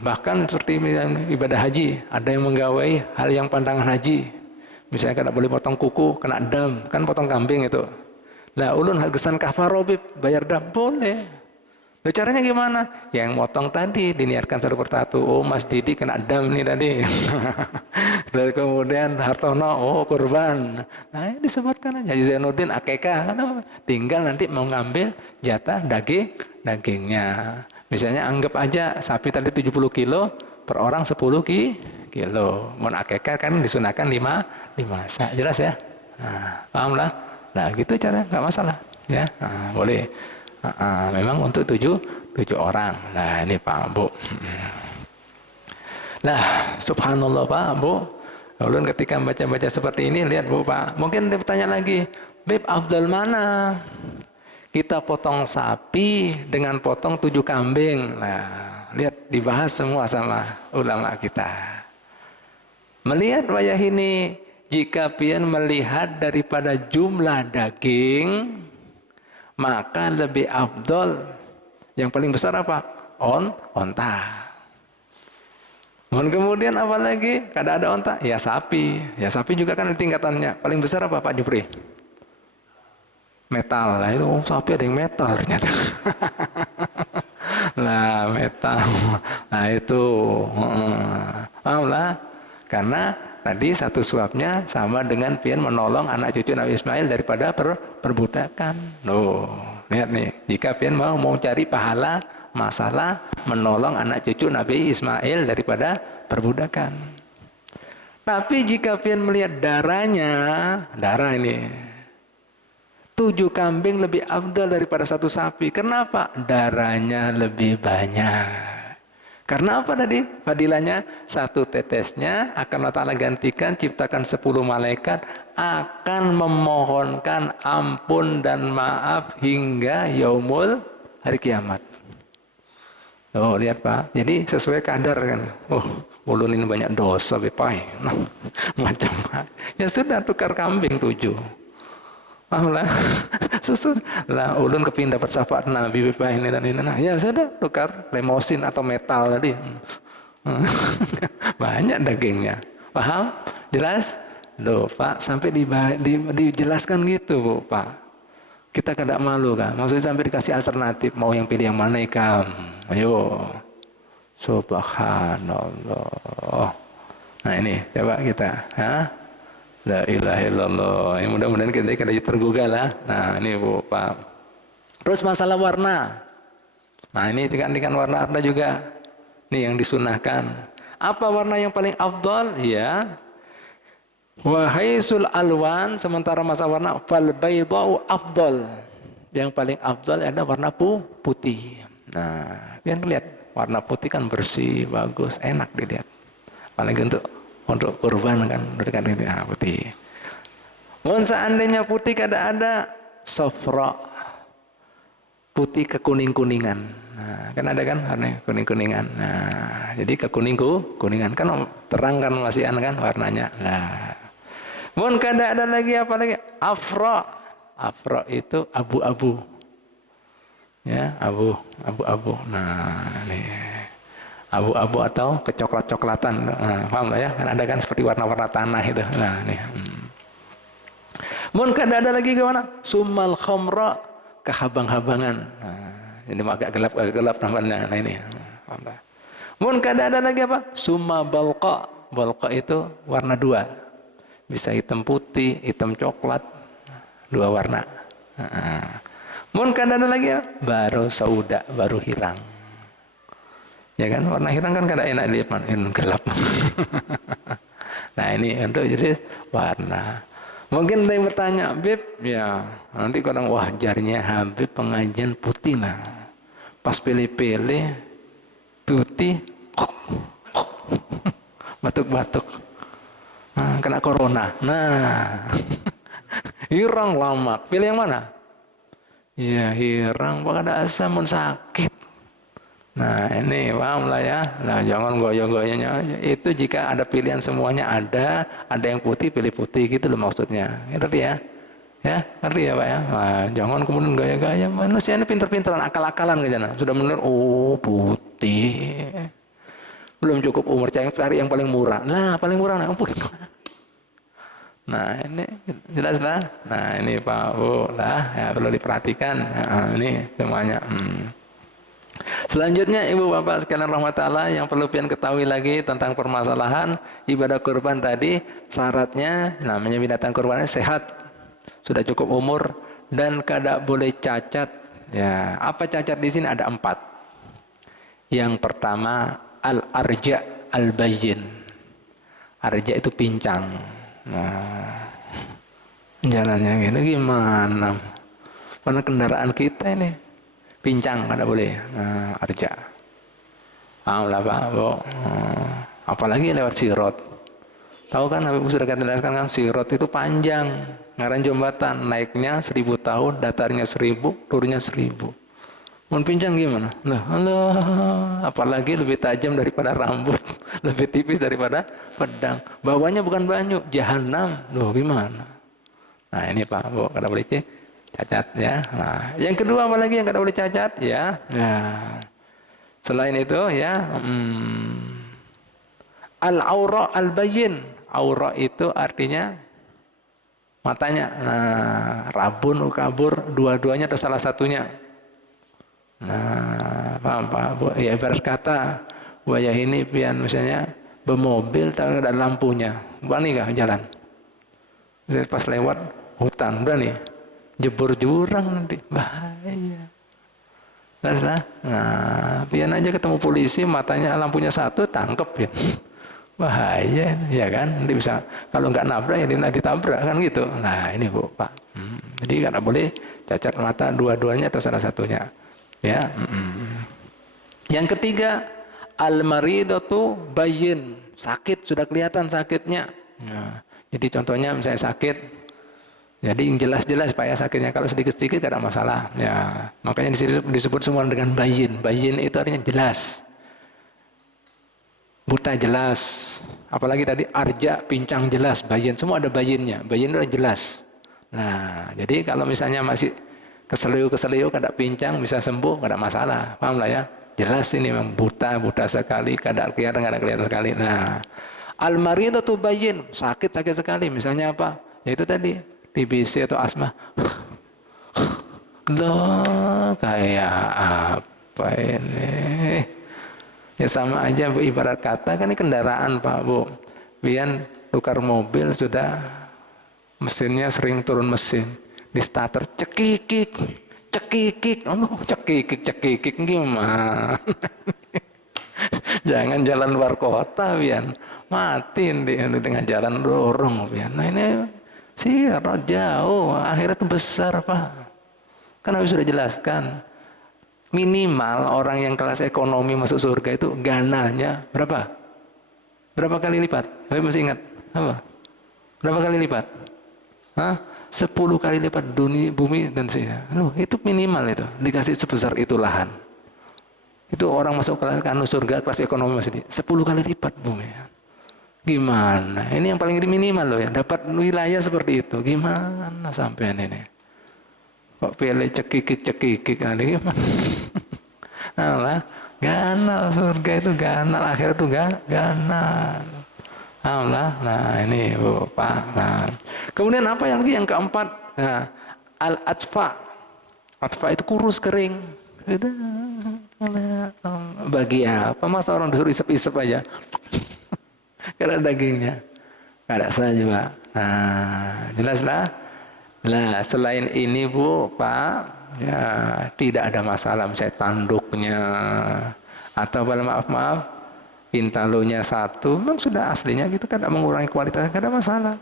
Bahkan seperti ibadah haji, ada yang menggawai hal yang pandangan haji. Misalnya kada boleh potong kuku, kena dam, kan potong kambing itu. Nah, ulun kesan kafaro Bib, bayar dam, boleh. Nah, caranya gimana? Yang motong tadi diniatkan satu persatu. Oh, Mas Didi kena dam nih tadi. Dan kemudian Hartono, kurban. Nah, disebutkan aja. Zainuddin akekah, tinggal nanti mau ngambil jatah dagingnya. Misalnya anggap aja sapi tadi 70 kilo, per orang 10 kilo. Mau akekah kan disunahkan 5 sak. Jelas ya? Nah, paham lah? Nah, gitu cara, nggak masalah, ya. Boleh. Memang untuk 7 orang. Nah, ini Pak Bu. Nah, subhanallah Pak Bu. Lalu ketika baca-baca seperti ini, lihat Bu Pak. Mungkin dia bertanya lagi, Beb, afdal mana? Kita potong sapi dengan potong 7 kambing. Nah, lihat dibahas semua sama ulama kita. Melihat wajah ini, jika pian melihat daripada jumlah daging, maka lebih afdol. Yang paling besar apa? Onta. Kemudian apa lagi? Kada ada onta, ya sapi. Ya sapi juga kan tingkatannya. Paling besar apa Pak Jupri? Metal. Nah, itu sapi ada yang metal ternyata. Lah metal. Nah itu. Paham lah. Karena tadi satu suapnya sama dengan pian menolong anak cucu Nabi Ismail daripada perbudakan. Loh, lihat nih. Jika pian mau cari pahala, masalah menolong anak cucu Nabi Ismail daripada perbudakan. Tapi jika pian melihat darahnya, darah ini 7 kambing lebih afdal daripada 1 sapi. Kenapa? Darahnya lebih banyak. Karena apa tadi? Fadilahnya 1 tetesnya akan Allah Ta'ala gantikan, ciptakan 10 malaikat, akan memohonkan ampun dan maaf hingga yaumul hari kiamat. Oh, lihat Pak. Jadi sesuai kadar kan. Oh, ulun ini banyak dosa bepai. Nah, macam ya sudah tukar kambing 7. Paham lah. Sesudah lah ulun kepingin dapat syafaat Nabi bepa ini dan ini. Nah, ya sudah tukar lemosin atau metal tadi. Banyak dagingnya. Paham? Jelas? Loh, Pak, sampai dijelaskan gitu, Bu, Pak. Kita kada malu kan? Maksudnya sampai dikasih alternatif, mau yang pilih yang mana ikam? Ayo. Subhanallah. Nah, ini coba kita, La ilaha illallah. Ya, mudah-mudahan kita tergugah lah. Nah, ini Bu Pak. Terus masalah warna. Nah, ini kan warna apa juga. Ini yang disunahkan. Apa warna yang paling afdal? Ya. Wahaisul alwan, sementara masa warna fal baydau afdal. Yang paling afdal adalah warna putih. Nah, kalian lihat warna putih kan bersih, bagus, enak dilihat. Apalagi untuk kurban kan dekat ini putih. Mohon seandainya putih kada ada sofra, putih kekuning-kuningan. Nah, kan ada kan warna kuning-kuningan. Nah, jadi kuningan kan terang kan masih kan warnanya. Nah, mun kada ada lagi apa lagi? Afra. Afra itu abu-abu. Ya, abu-abu. Nah, ini abu-abu atau kecoklat-coklatan. Nah, paham lah ya? Kan ada kan seperti warna-warna tanah itu. Nah, ini. Mun kada ada lagi gimana? Sumal khamra, kehabang-habangan. Nah, ini agak gelap namanya. Nah ini. Mun kada ada lagi apa? Summa balqa. Balqa itu warna dua. Bisa hitam putih, hitam coklat. Dua warna. Mun kada ada lagi apa? Baru sauda, baru hirang. Ya kan? Warna hirang kan kada enak dilihat, gelap. Nah ini untuk jadi warna. Mungkin ada yang bertanya, Beb, ya nanti kadang wah jarnya Habib pengajian putih nah. Pas pilih-pilih putih, batuk-batuk, nah, kena corona. Nah, hirang lama. Pilih yang mana? Ya hirang, pada asam sakit. Nah ini paham lah ya. Nah jangan goyang-goyangnya. Itu jika ada pilihan semuanya ada yang putih pilih putih gitu loh maksudnya. Ngerti ya? Ya ngerti ya Pak ya. Nah, jangan kemudian gaya-gaya. Manusia ini pinter-pinteran, akal-akalan ke sana. Sudah menurut oh putih. Belum cukup umur cari yang paling murah. Nah paling murah nah putih. Nah ini jelas lah. Nah ini Pak Bu lah ya perlu diperhatikan. Nah, ini semuanya. Selanjutnya ibu bapak sekalian rahmat Allah yang perlu pian ketahui lagi tentang permasalahan ibadah kurban tadi, syaratnya namanya binatang kurbannya sehat, sudah cukup umur dan kada boleh cacat. Ya, apa cacat di sini ada 4. Yang pertama al-arja al-bayyin. Arja itu pincang. Nah, jalannya gini gimana? Karena kendaraan kita ini pincang kada boleh. Nah, arja. Paham lah Pak, Bu. Apalagi lewat sirot. Tahu kan Habib sudah jelaskan kan sirot itu panjang. Ngaran jembatan naiknya 1000 tahun, datarnya 1000, turunnya 1000. Mun pincang gimana? Nah, Allah, apalagi lebih tajam daripada rambut, lebih tipis daripada pedang. Bawahnya bukan banyu, jahanam. Loh gimana? Nah, ini Pak, Bu, kada boleh cacat ya. Nah, yang kedua apalagi yang kada boleh cacat ya. Nah, selain itu ya al-aura al-bayyin. Aura itu artinya matanya. Nah, rabun kabur dua-duanya atau salah satunya. Nah, paham Pak Bu? Ya ibarat kata wayah ini pian misalnya bermobil tapi ada lampunya. Berani kah jalan? Pas lewat hutan berani? Jebur jurang nanti bahaya. Nah, pian aja ketemu polisi matanya lampunya satu tangkep ya. Bahaya ya kan, nanti bisa kalau nggak nabrak ya dia ditabrak kan gitu. Nah ini Bu Pak, jadi nggak boleh cacat mata dua-duanya atau salah satunya ya. Yang ketiga al-maridatu bayyin, sakit sudah kelihatan sakitnya. Nah, jadi contohnya misalnya sakit, jadi yang jelas-jelas Pak ya sakitnya, kalau sedikit-sedikit tidak ada masalah ya. Makanya disebut semua dengan bayyin. Bayyin itu artinya jelas, buta jelas, apalagi tadi arja pincang jelas, bayyin semua ada bayyinnya. Bayyin itu jelas. Nah jadi kalau misalnya masih keseliu kada pincang bisa sembuh kada masalah, paham lah ya. Jelas ini memang buta sekali, kada kelihatan sekali. Nah al-maridatu bayyin, sakit sekali, misalnya apa ya itu tadi TBC atau asma. Loh kayak apa ini ya, sama aja Bu, ibarat kata kan ini kendaraan Pak Bu, pian tukar mobil sudah mesinnya sering turun mesin, di starter cekikik cekikik gimana. Jangan jalan luar kota pian mati di tengah jalan dorong pian. Nah ini sirat jauh, akhirat besar Pak, kan habis sudah jelaskan. Minimal orang yang kelas ekonomi masuk surga itu ganalnya berapa? Berapa kali lipat? Habib masih ingat? Apa? Berapa kali lipat? Hah? 10 kali lipat dunia, bumi dan saya. Itu minimal itu. Dikasih sebesar itu lahan. Itu orang masuk kelas surga kelas ekonomi masih 10 kali lipat bumi. Gimana? Ini yang paling minimal loh ya. Dapat wilayah seperti itu. Gimana sampean ini? Kok pilih cekikik gimana? Nah, ganal surga itu ganal, akhirat itu ganal. Nah ini Bu, Pak. Nah, kemudian apa yang lagi yang keempat? Nah, al-atfa. Atfa itu kurus kering. Bagi apa? Masa orang disuruh isep-isep aja? Karena dagingnya. Nggak ada salah juga. Nah, jelaslah. Nah, selain ini Bu, Pak, ya tidak ada masalah. Misalnya tanduknya atau maaf, intalonya 1, memang sudah aslinya gitu kan, tidak mengurangi kualitasnya, tidak ada masalah.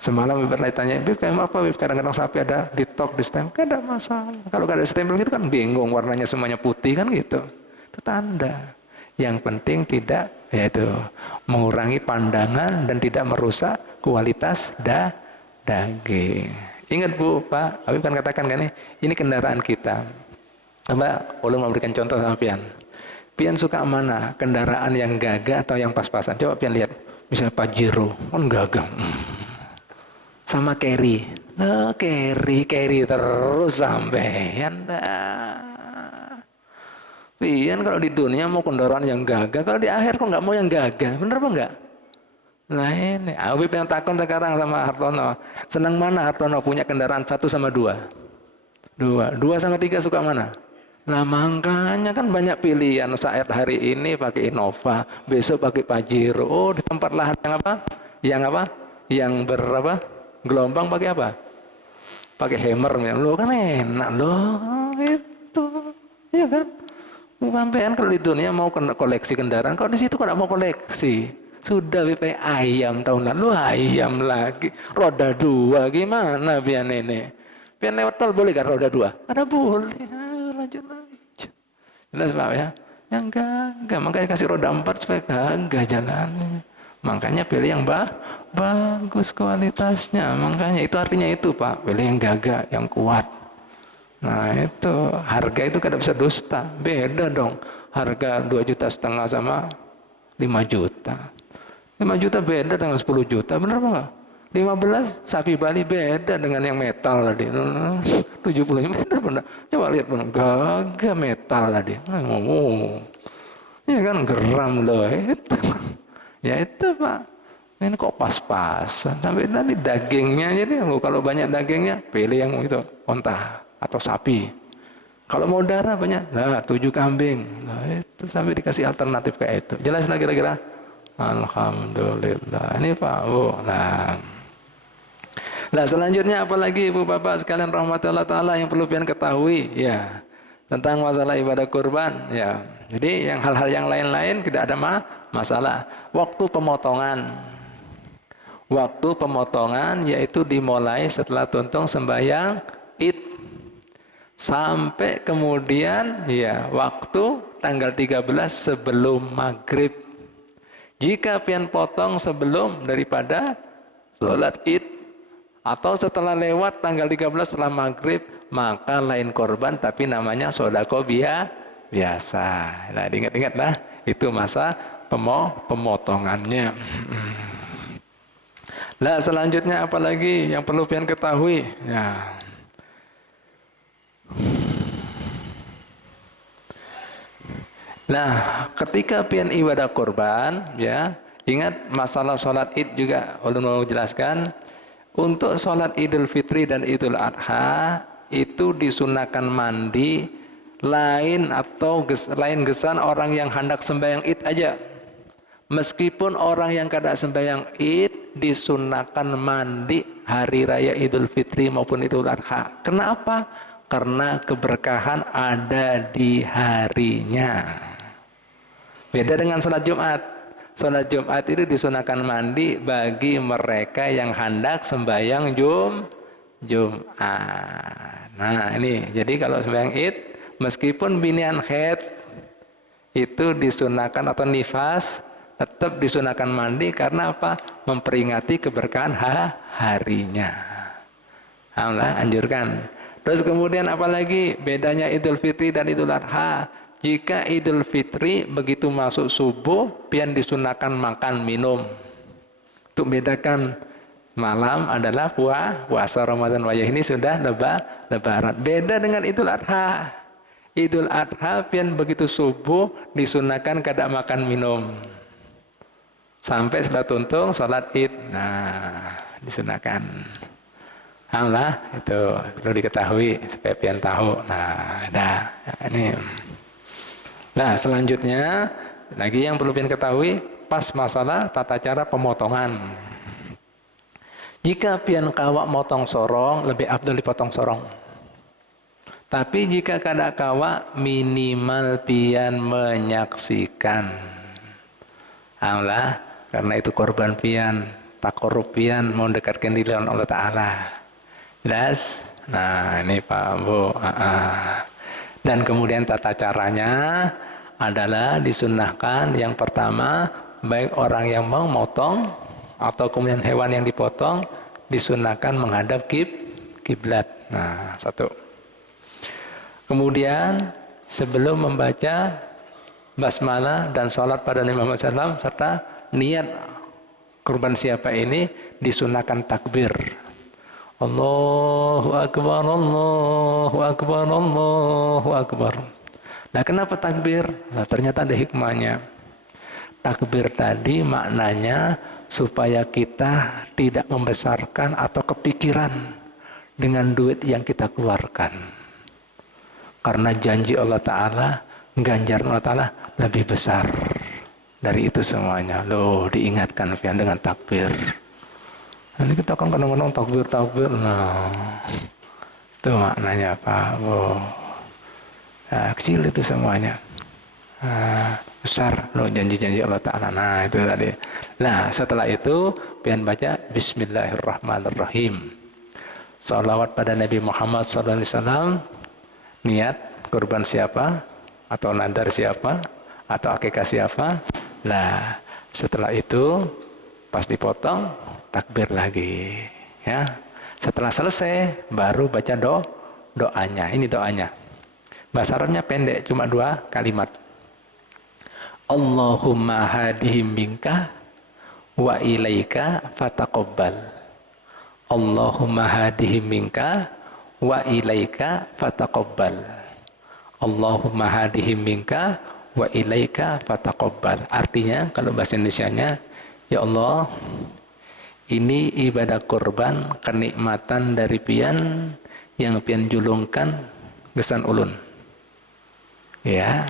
Semalam Bib tanya, Bib kayak apa Bib? Kadang-kadang sapi ada ditok, di stem, tidak ada masalah. Kalau tidak ada stempel gitu kan bingung, warnanya semuanya putih kan gitu. Itu tanda. Yang penting tidak, yaitu mengurangi pandangan dan tidak merusak kualitas daging. Ingat Bu, Pak, Habib kan katakan kan ini kendaraan kita. Coba ulun memberikan contoh sama Pian. Pian suka mana? Kendaraan yang gagah atau yang pas-pasan? Coba Pian lihat. Misalnya Pajero, kan gagah. Sama carry. Nah, carry terus sampean. Pian kalau di dunia mau kendaraan yang gagah, kalau di akhir kok nggak mau yang gagah? Bener apa enggak? Nah ini, Habib yang takut sekarang sama Hartono. Senang mana Hartono punya kendaraan 1 sama 2? 2 sama 3 suka mana? Nah makanya kan banyak pilihan. Saat hari ini pakai Innova, besok pakai Pajero. Oh di tempat lahan yang apa? Yang berapa? Gelombang pakai apa? Pakai Hammer. Lo kan enak loh itu, ya kan? Sampean kalau di dunia mau koleksi kendaraan, kalau di situ kok nggak mau koleksi? Sudah BP ayam tahun lalu, ayam lagi. Roda 2 gimana biar nenek? Biar lewat tol boleh kan roda 2? Ada boleh. Lanjut. Jelas Pak ya? Yang gagah, makanya kasih roda 4 supaya gagah jalannya. Makanya pilih yang bagus kualitasnya. Makanya itu artinya itu Pak, pilih yang gagah, yang kuat. Nah itu, harga itu kada bisa dusta. Beda dong, harga 2,5 juta sama 5 juta. 5 juta beda dengan 10 juta, bener apa enggak? 15 sapi Bali beda dengan yang metal tadi. 70 bener. Coba lihat bener, gagah metal tadi. Ya kan geram loh itu. Ya itu Pak. Ini kok pas-pasan. Sampai tadi dagingnya jadi kalau banyak dagingnya pilih yang itu onta atau sapi. Kalau mau darah banyak, 7 kambing. Nah itu sampai dikasih alternatif kayak itu. Jelas lah kira-kira. Alhamdulillah. Ini Pak Bu. Nah selanjutnya apalagi Ibu Bapak sekalian rahmatullah taala yang perlu pian ketahui ya tentang masalah ibadah kurban ya. Jadi yang hal-hal yang lain-lain tidak ada masalah. Waktu pemotongan yaitu dimulai setelah tuntung sembahyang Id sampai kemudian ya waktu tanggal 13 sebelum maghrib. Jika pian potong sebelum daripada sholat Id atau setelah lewat tanggal 13 setelah maghrib, maka lain korban tapi namanya sodako biasa. Nah diingat-ingat lah, itu masa pemotongannya. Nah selanjutnya apalagi yang perlu pian ketahui ya. Nah ketika pian ibadah korban ya, ingat masalah sholat Id juga ulun mau jelaskan. Untuk sholat Idul Fitri dan Idul Adha itu disunahkan mandi lain gesan orang yang hendak sembahyang Id aja. Meskipun orang yang kada sembahyang Id disunahkan mandi hari raya Idul Fitri maupun Idul Adha. Kenapa? Karena keberkahan ada di harinya. Beda dengan sholat Jumat. Sholat Jumat itu disunahkan mandi bagi mereka yang hendak sembahyang Jumat. Nah ini, jadi kalau sembahyang Id, meskipun binian haid itu disunahkan atau nifas, tetap disunahkan mandi karena apa? Memperingati keberkahan harinya. Alhamdulillah, anjurkan. Terus kemudian apalagi bedanya Idul Fitri dan Idul Adha? Jika Idul Fitri begitu masuk subuh, pian disunahkan makan minum. Untuk bedakan malam adalah puasa Ramadan wayah ini sudah lebaran. Beda dengan Idul Adha. Idul Adha pian begitu subuh disunahkan kada makan minum. Sampai sudah tuntung sholat Id. Nah, disunahkan. Alhamdulillah, itu perlu diketahui supaya pian tahu. Nah, ada ini. Nah, selanjutnya lagi yang perlu pian ketahui pas masalah tata cara pemotongan. Jika pian kawak motong sorong, lebih abdul dipotong sorong. Tapi jika kada kawak, minimal pian menyaksikan. Alhamdulillah, karena itu korban pian, takorup pian mau dekatkan diri dengan Allah Ta'ala. Jelas? Nah, ini Pak Bu. Dan kemudian tata caranya adalah disunahkan yang pertama, baik orang yang mau motong atau kemudian hewan yang dipotong disunahkan menghadap kiblat. Nah, satu. Kemudian sebelum membaca basmalah dan sholat pada Nabi Muhammad SAW serta niat kurban siapa ini disunahkan takbir. Allahu Akbar, Allahu Akbar, Allahu Akbar. Nah, kenapa takbir? Nah, ternyata ada hikmahnya. Takbir tadi maknanya supaya kita tidak membesarkan atau kepikiran dengan duit yang kita keluarkan. Karena janji Allah Ta'ala, ganjaran Allah Ta'ala lebih besar dari itu semuanya. Loh, diingatkan pian dengan takbir. Ini kita kan kadang-kadang takbir. Nah, itu maknanya Pak. Oh. Nah, kecil itu semuanya. Nah, besar loh janji-janji Allah Ta'ala. Nah, itu tadi. Nah, setelah itu pian baca Bismillahirrahmanirrahim. Shalawat pada Nabi Muhammad SAW. Niat kurban siapa? Atau nadar siapa? Atau akikah siapa? Nah, setelah itu pas dipotong takbir lagi, ya. Setelah selesai baru baca doanya. Ini doanya. Bahasa Arabnya pendek, cuma 2 kalimat. Allahumma hadihim minka wa ilaika fataqabbal. Allahumma hadihim minka wa ilaika fataqabbal. Allahumma hadihim minka wa ilaika fataqabbal. Artinya kalau bahasa Indonesianya, ya Allah, ini ibadah kurban kenikmatan dari pian yang pian julungkan gesan ulun. Ya.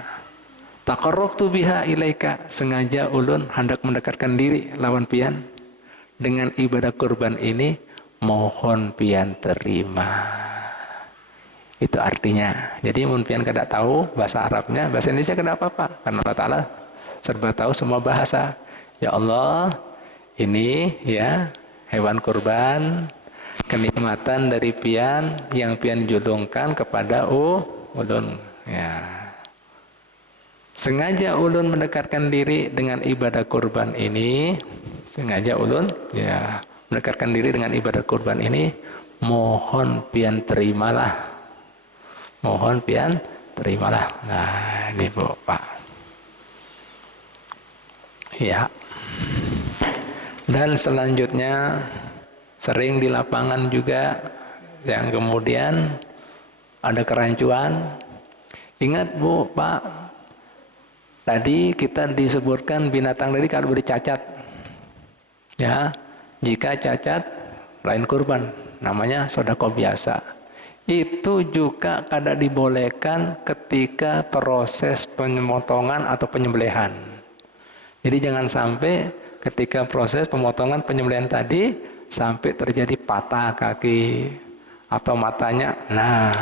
Taqarrabtu biha ilaika, sengaja ulun hendak mendekatkan diri lawan pian dengan ibadah kurban ini, mohon pian terima. Itu artinya. Jadi mun pian kada tahu bahasa Arabnya, bahasa Indonesia kada apa-apa, karena Allah Ta'ala serba tahu semua bahasa. Ya Allah, ini ya hewan kurban kenikmatan dari pian yang pian julungkan kepada ulun. Ya. Sengaja ulun mendekatkan diri dengan ibadah kurban ini. Sengaja ulun ya mendekatkan diri dengan ibadah kurban ini. Mohon pian terimalah. Mohon pian terimalah. Nah, ini Bu, Pak. Ya. Dan selanjutnya sering di lapangan juga yang kemudian ada kerancuan. Ingat Bu, Pak, tadi kita disebutkan binatang tadi kalau bercacat. Ya, jika cacat lain kurban, namanya sedekah biasa. Itu juga kada dibolehkan ketika proses pemotongan atau penyembelihan. Jadi jangan sampai ketika proses pemotongan penyembelihan tadi sampai terjadi patah kaki atau matanya, nah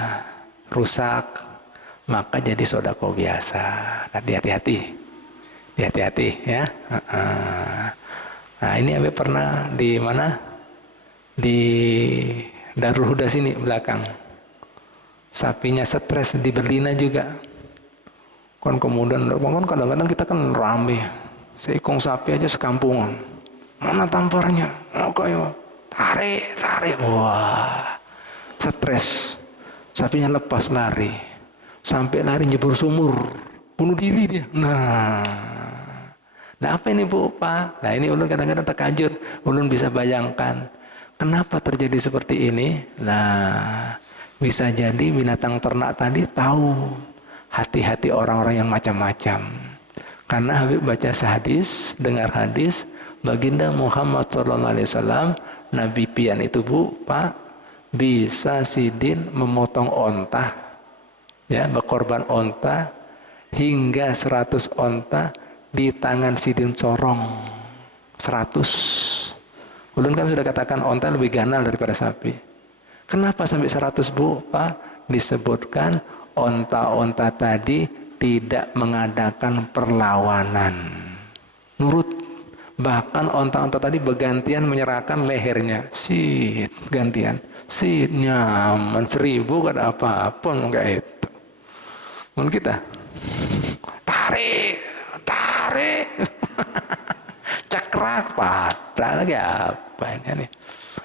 rusak, maka jadi sedekah biasa. Nah, hati-hati ya. Nah, ini Abi pernah di mana? Di Darul Huda sini belakang. Sapinya stres di Berlina juga. Kan kemudian kadang-kadang kita kan rame. Seekong sapi aja sekampungan. Mana tamparnya? Tarik. Wah. stres, sapinya lepas lari, sampai lari nyebur sumur, bunuh diri dia. Nah apa ini Bu Pak? Nah ini ulun kadang-kadang terkajut, ulun bisa bayangkan kenapa terjadi seperti ini. Nah bisa jadi binatang ternak tadi tahu hati-hati orang-orang yang macam-macam. Karena Habib baca hadis, dengar hadis, baginda Muhammad SAW, Nabi pian itu Bu, Pak, bisa sidin memotong onta, ya, berkorban onta, hingga 100 onta di tangan sidin corong. 100. Ulun kan sudah katakan onta lebih ganal daripada sapi. Kenapa sampai 100 Bu, Pak? Disebutkan onta-onta tadi tidak mengadakan perlawanan. Bahkan onta-onta tadi bergantian menyerahkan lehernya. Sit, gantian. Sit, nyaman. 1000 kan apa-apa enggak itu. Mungkin kita tarik. Cekrak patah lagi apa ini?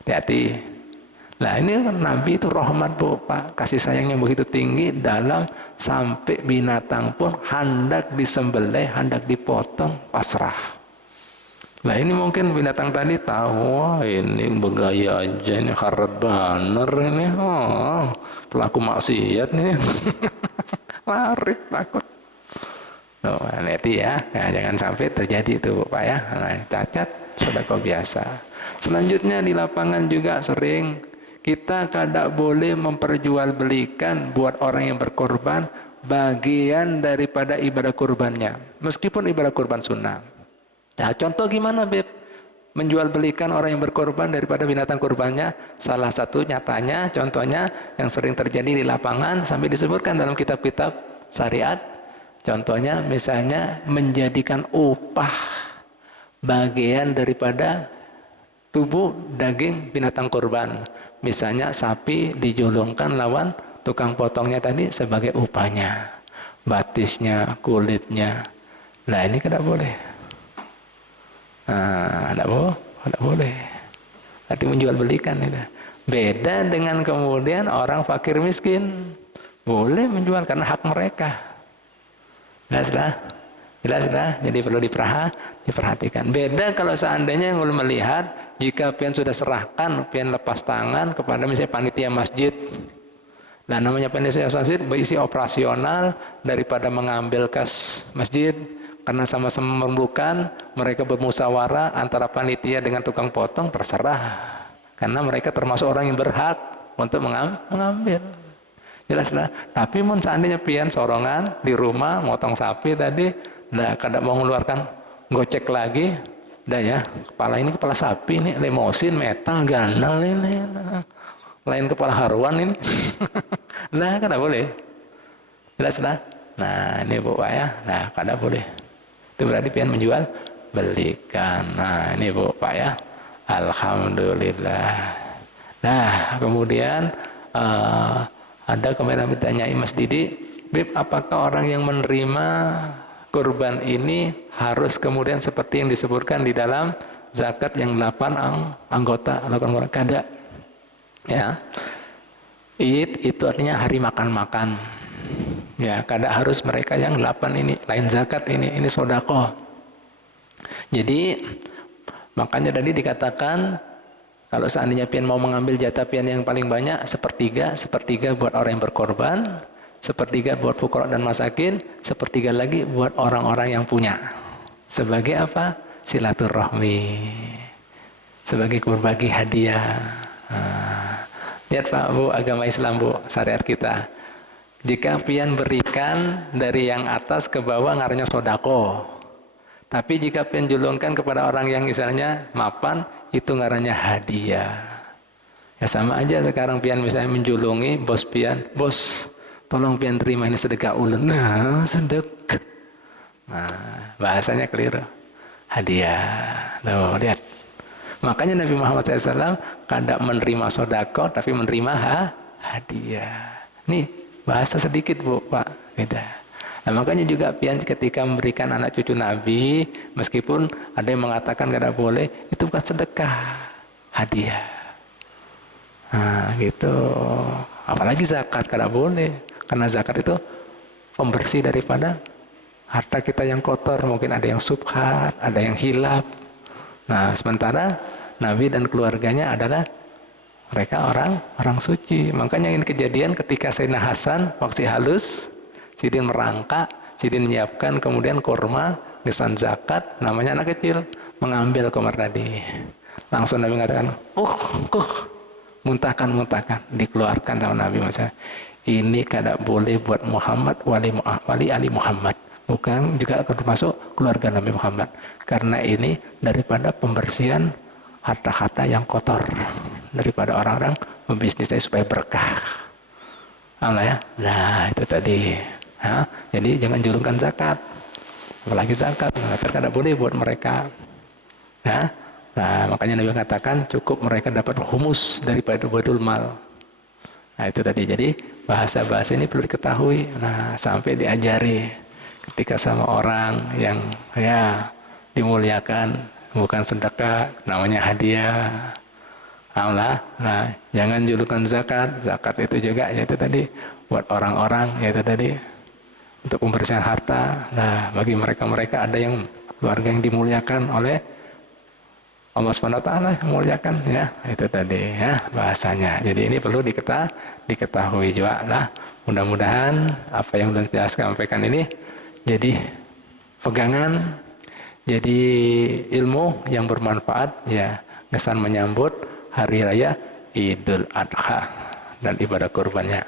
Hati-hati. Nah ini Nabi itu rahmat Bu, Pak, kasih sayangnya begitu tinggi dalam sampai binatang pun hendak disembelih, hendak dipotong, pasrah. Nah ini mungkin binatang tadi tahu, wah ini bergaya aja, ini harat baner ini, pelaku maksiat nih, lari takut. Oh, nanti ya, jangan sampai terjadi itu Pak ya, nah, cacat sudah kau biasa. Selanjutnya di lapangan juga sering kita kada boleh memperjualbelikan buat orang yang berkorban bagian daripada ibadah kurbannya, meskipun ibadah kurban sunnah. Nah, contoh gimana Beb? Menjual belikan orang yang berkorban daripada binatang kurbannya. Salah satu nyatanya, contohnya yang sering terjadi di lapangan sampai disebutkan dalam kitab-kitab syariat. Contohnya misalnya menjadikan upah bagian daripada tubuh daging binatang kurban. Misalnya sapi dijulungkan lawan tukang potongnya tadi sebagai upahnya, batisnya, kulitnya. Nah ini tidak boleh. Tidak boleh. Berarti menjual belikan itu. Beda dengan kemudian orang fakir miskin, boleh menjual karena hak mereka. Jelas lah. Jadi perlu diperhatikan. Beda kalau seandainya yang ulun melihat jika pian sudah serahkan, pian lepas tangan kepada misalnya panitia masjid. Nah namanya panitia masjid berisi operasional daripada mengambil kas masjid, karena sama-sama memerlukan, mereka bermusyawarah antara panitia dengan tukang potong, terserah. Karena mereka termasuk orang yang berhak untuk mengambil. Jelas lah. Tapi mun seandainya pian sorongan di rumah motong sapi tadi, nah kada mau mengeluarkan gocek lagi, dah ya, kepala sapi ini lemosin metal ganal ini, lain kepala haruan ini. Nah kada boleh. Jelas lah. Nah ini Bu Pak ya, nah kada boleh. Itu berarti pian menjual belikan. Nah ini Bu Pak ya, alhamdulillah. Nah kemudian ada kemarin ditanyai Mas Didi, Bib, apakah orang yang menerima kurban ini harus kemudian seperti yang disebutkan di dalam zakat yang 8 anggota lakukan kada? Ya, itu artinya hari makan-makan. Ya, kada harus mereka yang 8 ini, lain zakat ini sedekah. Jadi makanya tadi dikatakan kalau seandainya pian mau mengambil jatah pian yang paling banyak, sepertiga buat orang yang berkorban, sepertiga buat fuqara dan masakin, sepertiga lagi buat orang-orang yang punya. Sebagai apa? Silaturahmi. Sebagai berbagi hadiah. Lihat Pak Bu, agama Islam Bu, syariat kita. Jika pian berikan dari yang atas ke bawah ngarannya sodako. Tapi jika pian julungkan kepada orang yang misalnya mapan, itu ngarannya hadiah. Ya sama aja sekarang pian misalnya menjulungi bos pian, bos tolong pian terima ini sedekah ulun. Nah sedekah. Nah bahasanya keliru. Hadiah. Tuh lihat. Makanya Nabi Muhammad SAW kada menerima sodako tapi menerima hadiah. Nih bahasa sedikit Bu Pak, beda. Nah makanya juga pian ketika memberikan anak cucu Nabi, meskipun ada yang mengatakan kada boleh, itu bukan sedekah, hadiah. Nah, gitu. Apalagi zakat, kada boleh. Karena zakat itu pembersih daripada harta kita yang kotor. Mungkin ada yang subhat, ada yang hilaf. Nah, sementara Nabi dan keluarganya adalah mereka orang suci. Makanya ini kejadian ketika Sayyidina Hasan waktu halus, Sidin merangkak, Sidin menyiapkan kemudian kurma, gesan zakat, namanya anak kecil, mengambil kumar tadi. Langsung Nabi mengatakan, muntahkan, dikeluarkan sama Nabi masa. Ini kada boleh buat Muhammad, wali ali Muhammad. Bukan juga termasuk keluarga Nabi Muhammad. Karena ini daripada pembersihan harta-harta yang kotor. Daripada orang-orang membisnisnya supaya berkah. Paham ya? Nah, itu tadi. Jadi jangan julungkan zakat. Apalagi zakat. Zakat kada boleh buat mereka. Nah, makanya Nabi katakan cukup mereka dapat humus daripada Baitul Mal. Nah, itu tadi. Jadi bahasa-bahasa ini perlu diketahui. Nah, sampai diajari ketika sama orang yang dimuliakan, bukan sedekah, namanya hadiah. Nah, jangan julukan zakat. Zakat itu juga yaitu tadi buat orang-orang yaitu tadi untuk pembersihan harta. Nah, bagi mereka ada yang keluarga yang dimuliakan oleh Allah Subhanahu wa taala, memuliakan ya, itu tadi ya bahasanya. Jadi ini perlu diketahui juga lah. Mudah-mudahan apa yang sudah saya sampaikan ini jadi pegangan, jadi ilmu yang bermanfaat ya, kesan menyambut hari raya Idul Adha dan ibadah kurbannya.